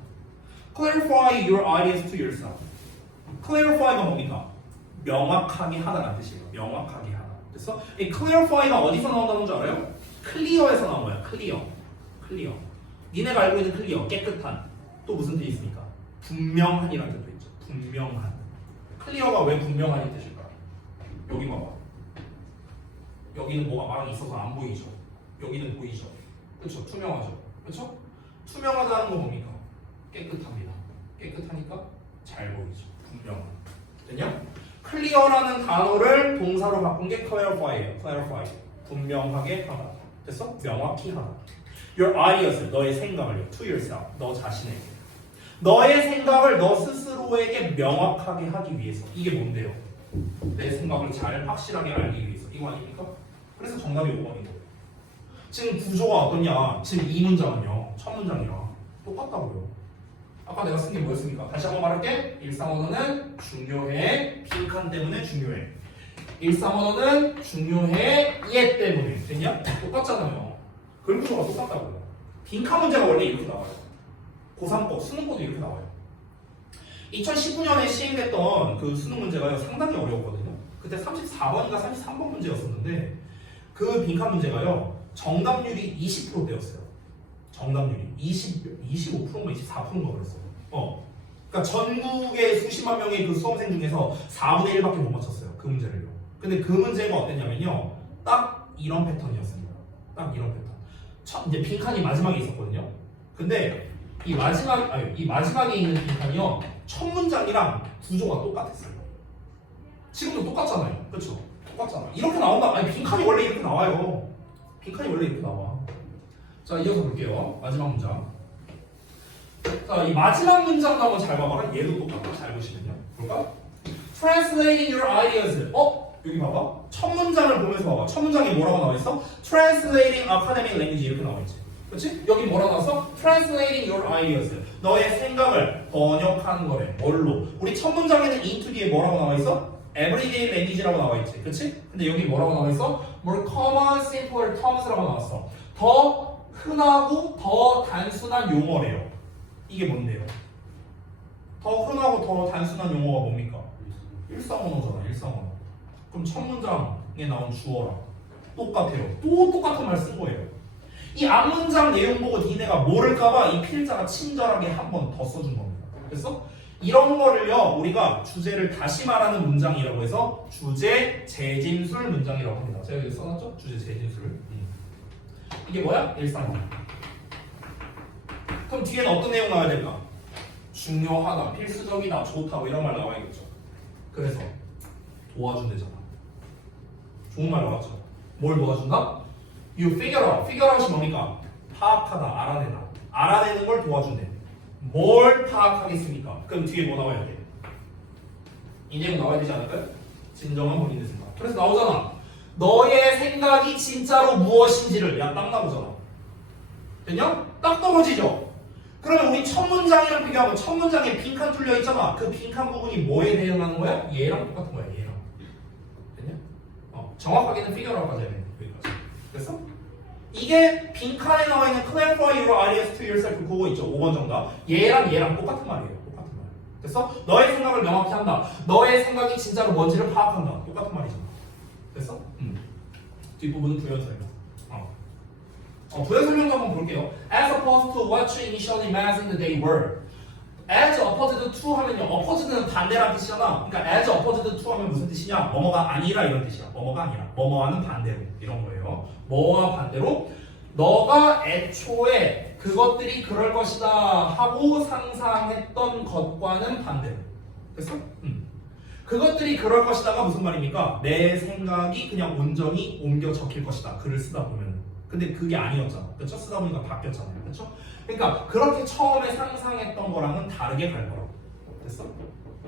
Clarify your ideas to yourself. Clarify가 뭡니까? 명확하게 하다라는 뜻이에요. 명확하게 하다. 됐어? 이 clarify가 어디서 나온다는 줄 알아요? clear에서 나온 거야. clear. 니네가 알고 있는 clear, 깨끗한. 또 무슨 뜻이 있습니까? 분명한이라는 뜻도 있죠. 분명한. clear가 왜 분명한이 뜻일까? 여기 봐봐. 여기는 뭐가 막 있어서 안 보이죠. 여기는 보이죠. 그렇죠? 투명하죠. 그렇죠? 투명하다는 건 뭡니까? 깨끗합니다. 깨끗하니까 잘 보이죠. 분명한. 됐냐? 클리어라는 단어를 동사로 바꾼 게 clarify예요. clarify. 분명하게 하다. 됐어? 명확히 하다. Your ideas, 너의 생각을요. To yourself, 너 자신에게. 너의 생각을 너 스스로에게 명확하게 하기 위해서. 이게 뭔데요? 내 생각을 잘 확실하게 알기 위해서. 이거 아닙니까? 그래서 정답이 5번인 거예요. 지금 구조가 어떠냐? 지금 이 문장은요. 첫 문장이랑 똑같다고요. 아까 내가 쓴 게 뭐였습니까? 다시 한번 말할게. 일상 언어는 중요해. 빈칸 때문에 중요해. 일상 언어는 중요해. 얘 때문에. 됐냐? 똑같잖아요. 그런 구조가 똑같다고요. 빈칸 문제가 원래 이렇게 나와요. 고3 거, 수능 거도 이렇게 나와요. 2019년에 시행됐던 그 수능 문제가요. 상당히 어려웠거든요. 그때 34번인가 33번 문제였었는데 그 빈칸 문제가요. 정답률이 20%대였어요. 정답률이 25%인가 24%인가 그랬어. 그러니까 전국의 수십만 명의 그 수험생 중에서 4분의 1밖에 못 맞췄어요. 그 문제를요. 근데 그 문제가 어땠냐면요. 딱 이런 패턴이었습니다. 딱 이런 패턴. 이제 빈칸이 마지막에 있었거든요. 근데 이 마지막에 있는 빈칸이요. 첫 문장이랑 구조가 똑같았어요. 지금도 똑같잖아요. 그렇죠? 똑같잖아. 이렇게 나온다. 아니 빈칸이 원래 이렇게 나와요. 빈칸이 원래 이렇게 나와. 자, 이어서 볼게요. 마지막 문장. 자, 이 마지막 문장도 한번 잘 봐봐라. 얘도 똑같아. 잘 보시면요. 볼까? Translating your ideas. 여기 봐봐. 첫 문장을 보면서 봐봐. 첫 문장에 뭐라고 나와 있어? Translating academic language 이렇게 나와 있지. 그렇지? 여기 뭐라고 나왔어? Translating your ideas. 너의 생각을 번역하는 거래. 뭘로? 우리 첫 문장에는 into 뒤에 뭐라고 나와 있어? Everyday language라고 나와 있지. 그렇지? 근데 여기 뭐라고 나와 있어? More common, simpler terms라고 나왔어. 더 흔하고 더 단순한 용어래요. 이게 뭔데요? 더 흔하고 더 단순한 용어가 뭡니까? 일상언어잖아. 일상언어. 그럼 첫 문장에 나온 주어랑 똑같아요. 또 똑같은 말 쓴 거예요. 이 앞문장 내용 보고 니네가 모를까봐 이 필자가 친절하게 한 번 더 써준 겁니다. 그래서 이런 거를요 우리가 주제를 다시 말하는 문장이라고 해서 주제 재진술 문장이라고 합니다. 제가 여기 써놨죠? 주제 재진술. 이게 뭐야? 일상언어. 그럼 뒤에는 어떤 내용 나와야 될까? 중요하다, 필수적이다, 좋다 뭐 이런 말 나와야겠죠. 그래서 도와준대잖아. 좋은 말 나왔죠. 뭘 도와준다? You figure out. figure out이 뭡니까? 파악하다, 알아내다. 알아내는 걸 도와준대. 뭘 파악하겠습니까? 그럼 뒤에 뭐 나와야 돼? 이 내용 나와야 되지 않을까요? 진정한 본인의 생각. 그래서 나오잖아. 너의 생각이 진짜로 무엇인지를 야 딱 나오잖아. 됐냐? 딱 떨어지죠? 그러면 우리 첫 문장이랑 비교하면 첫 문장에 빈칸 뚫려 있잖아. 그 빈칸 부분이 뭐에 대응하는 거야? 얘랑 똑같은 거야. 얘랑. 됐냐? 정확하게는 figureout까지 해야 돼. 여기까지. 됐어? 이게 빈칸에 나와 있는 clarify your ideas to yourself 그거 있죠. 5번 정답. 얘랑 똑같은 말이에요. 똑같은 말. 됐어? 너의 생각을 명확히 한다. 너의 생각이 진짜로 뭔지를 파악한다. 똑같은 말이잖아. 됐어? 뒷부분은 부연 설명. 부연 설명도 한번 볼게요. As opposed to what you initially imagined they were. As opposed to 하면요. opposed는 반대라는 뜻이잖아. 그러니까 as opposed to 하면 무슨 뜻이냐? 뭐뭐가 아니라 이런 뜻이야. 뭐뭐가 아니라. 뭐뭐와는 반대로 이런 거예요. 뭐와 반대로 너가 애초에 그것들이 그럴 것이다 하고 상상했던 것과는 반대로. 됐어? 그것들이 그럴 것이다가 무슨 말입니까? 내 생각이 그냥 온전히 옮겨 적힐 것이다. 글을 쓰다 보면. 근데 그게 아니었잖아. 그렇죠? 쓰다 보니까 바뀌었잖아요. 그렇죠? 그러니까 그렇게 처음에 상상했던 거랑은 다르게 갈 거라고. 됐어?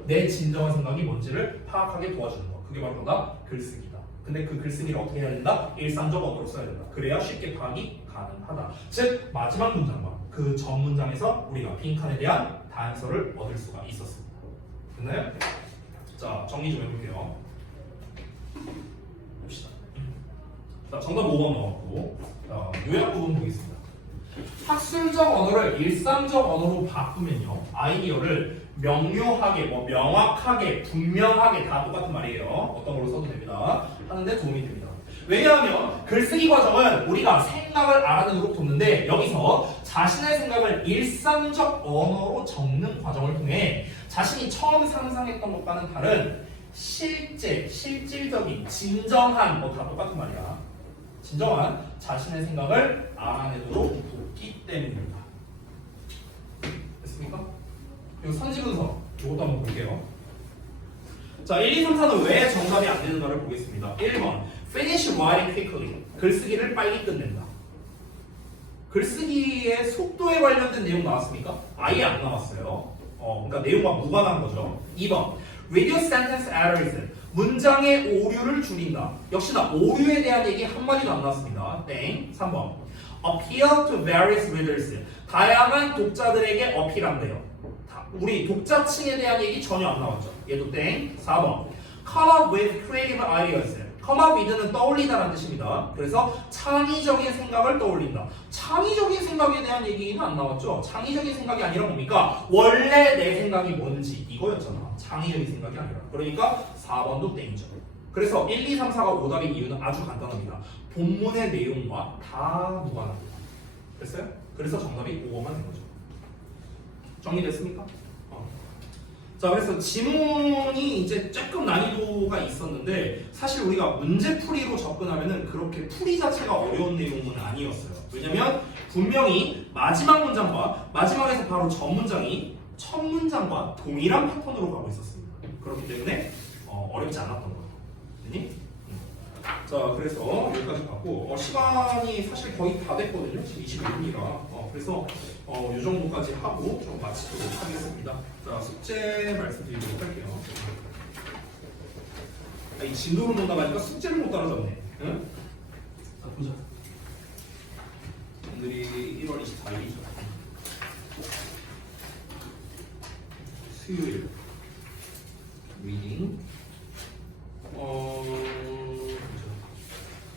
내 진정한 생각이 뭔지를 파악하게 도와주는 거. 그게 바로 뭐다? 글쓰기다. 근데 그 글쓰기를 어떻게 해야 된다? 일상적 언어로 써야 된다. 그래야 쉽게 파악이 가능하다. 즉 마지막 문장과 그 전 문장에서 우리가 빈칸에 대한 단서를 얻을 수가 있었습니다. 됐나요? 자, 정리 좀 해볼게요. 봅시다. 자, 정답 5번 나왔고, 요약 부분 보겠습니다. 학술적 언어를 일상적 언어로 바꾸면요, 아이디어를 명료하게, 명확하게, 분명하게 다 똑같은 말이에요. 어떤 걸로 써도 됩니다. 하는데 도움이 됩니다. 왜냐하면 글쓰기 과정은 우리가 생각을 알아내도록 돕는데 여기서 자신의 생각을 일상적 언어로 적는 과정을 통해 자신이 처음 상상했던 것과는 다른 실질적인, 진정한, 다 똑같은 말이야. 진정한 자신의 생각을 알아내도록 돕기 때문입니다. 됐습니까? 그리고 선지분석, 이것도 한번 볼게요. 자, 1, 2, 3, 4는 왜 정답이 안 되는가를 보겠습니다. 1번, finish writing quickly. 글쓰기를 빨리 끝낸다. 글쓰기의 속도에 관련된 내용 나왔습니까? 아예 안 나왔어요. 그러니까 내용과 무관한 거죠. 2번, reduce sentence errors. 문장의 오류를 줄인다. 역시나 오류에 대한 얘기 한마디도 안 나왔습니다. 땡. 3번, appeal to various readers. 다양한 독자들에게 어필한대요. 우리 독자층에 대한 얘기 전혀 안 나왔죠. 얘도 땡. 4번, come up with creative ideas. come up with는 떠올리다라는 뜻입니다. 그래서 창의적인 생각을 떠올린다. 창의적인 생각에 대한 얘기는 안 나왔죠. 창의적인 생각이 아니라 뭡니까? 원래 내 생각이 뭔지 이거였잖아. 창의적인 생각이 아니라. 그러니까 4번도 땡이죠. 그래서 1, 2, 3, 4가 오답인 이유는 아주 간단합니다. 본문의 내용과 다 무관합니다. 됐어요? 그래서 정답이 5번만 된 거죠. 정리됐습니까? 자, 그래서 지문이 이제 조금 난이도가 있었는데 사실 우리가 문제풀이로 접근하면은 그렇게 풀이 자체가 어려운 내용은 아니었어요. 왜냐면 분명히 마지막 문장과 마지막에서 바로 전 문장이 첫 문장과 동일한 패턴으로 가고 있었습니다. 그렇기 때문에 어렵지 않았던 거예요. 됐니? 자, 그래서 여기까지 봤고 시간이 사실 거의 다 됐거든요. 지금 21분이라 그래서 이 정도까지 하고 좀 마치도록 하겠습니다. 자, 숙제 말씀드리도록 할게요. 이 진도를 못 나가니까 숙제를 못 따라잡네. 응? 자, 보자. 오늘이 1월 24일이죠. 수요일. 리딩.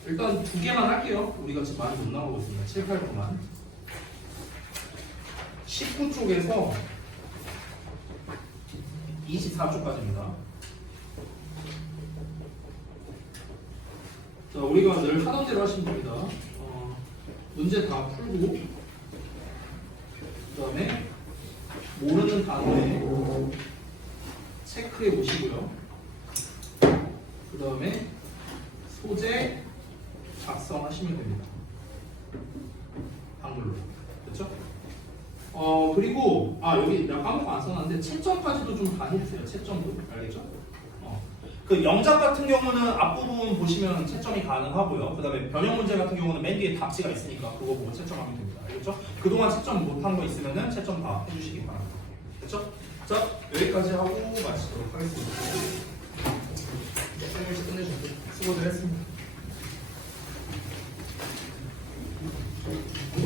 일단 2개만 할게요. 우리가 지금 많이 못 나가고 있습니다. 7, 8분만. 19쪽에서 24쪽까지입니다. 자, 우리가 늘 하던 대로 하시면 됩니다. 문제 다 풀고, 그 다음에 모르는 단어에 체크해 보시고요. 그 다음에 소재 작성하시면 됩니다. 한글로. 됐죠? 그리고 여기 내가 까먹고 안 써놨는데 채점까지도 좀 다 해주세요. 채점도. 알겠죠? 그 영작 같은 경우는 앞부분 보시면 채점이 가능하고요. 그 다음에 변형 문제 같은 경우는 맨 뒤에 답지가 있으니까 그거 보고 채점하면 됩니다. 알겠죠? 그동안 채점 못한 거 있으면은 채점 다 해주시기 바랍니다. 됐죠? 자, 여기까지 하고 마치도록 하겠습니다. 끝내주세요. 수고들 했습니다.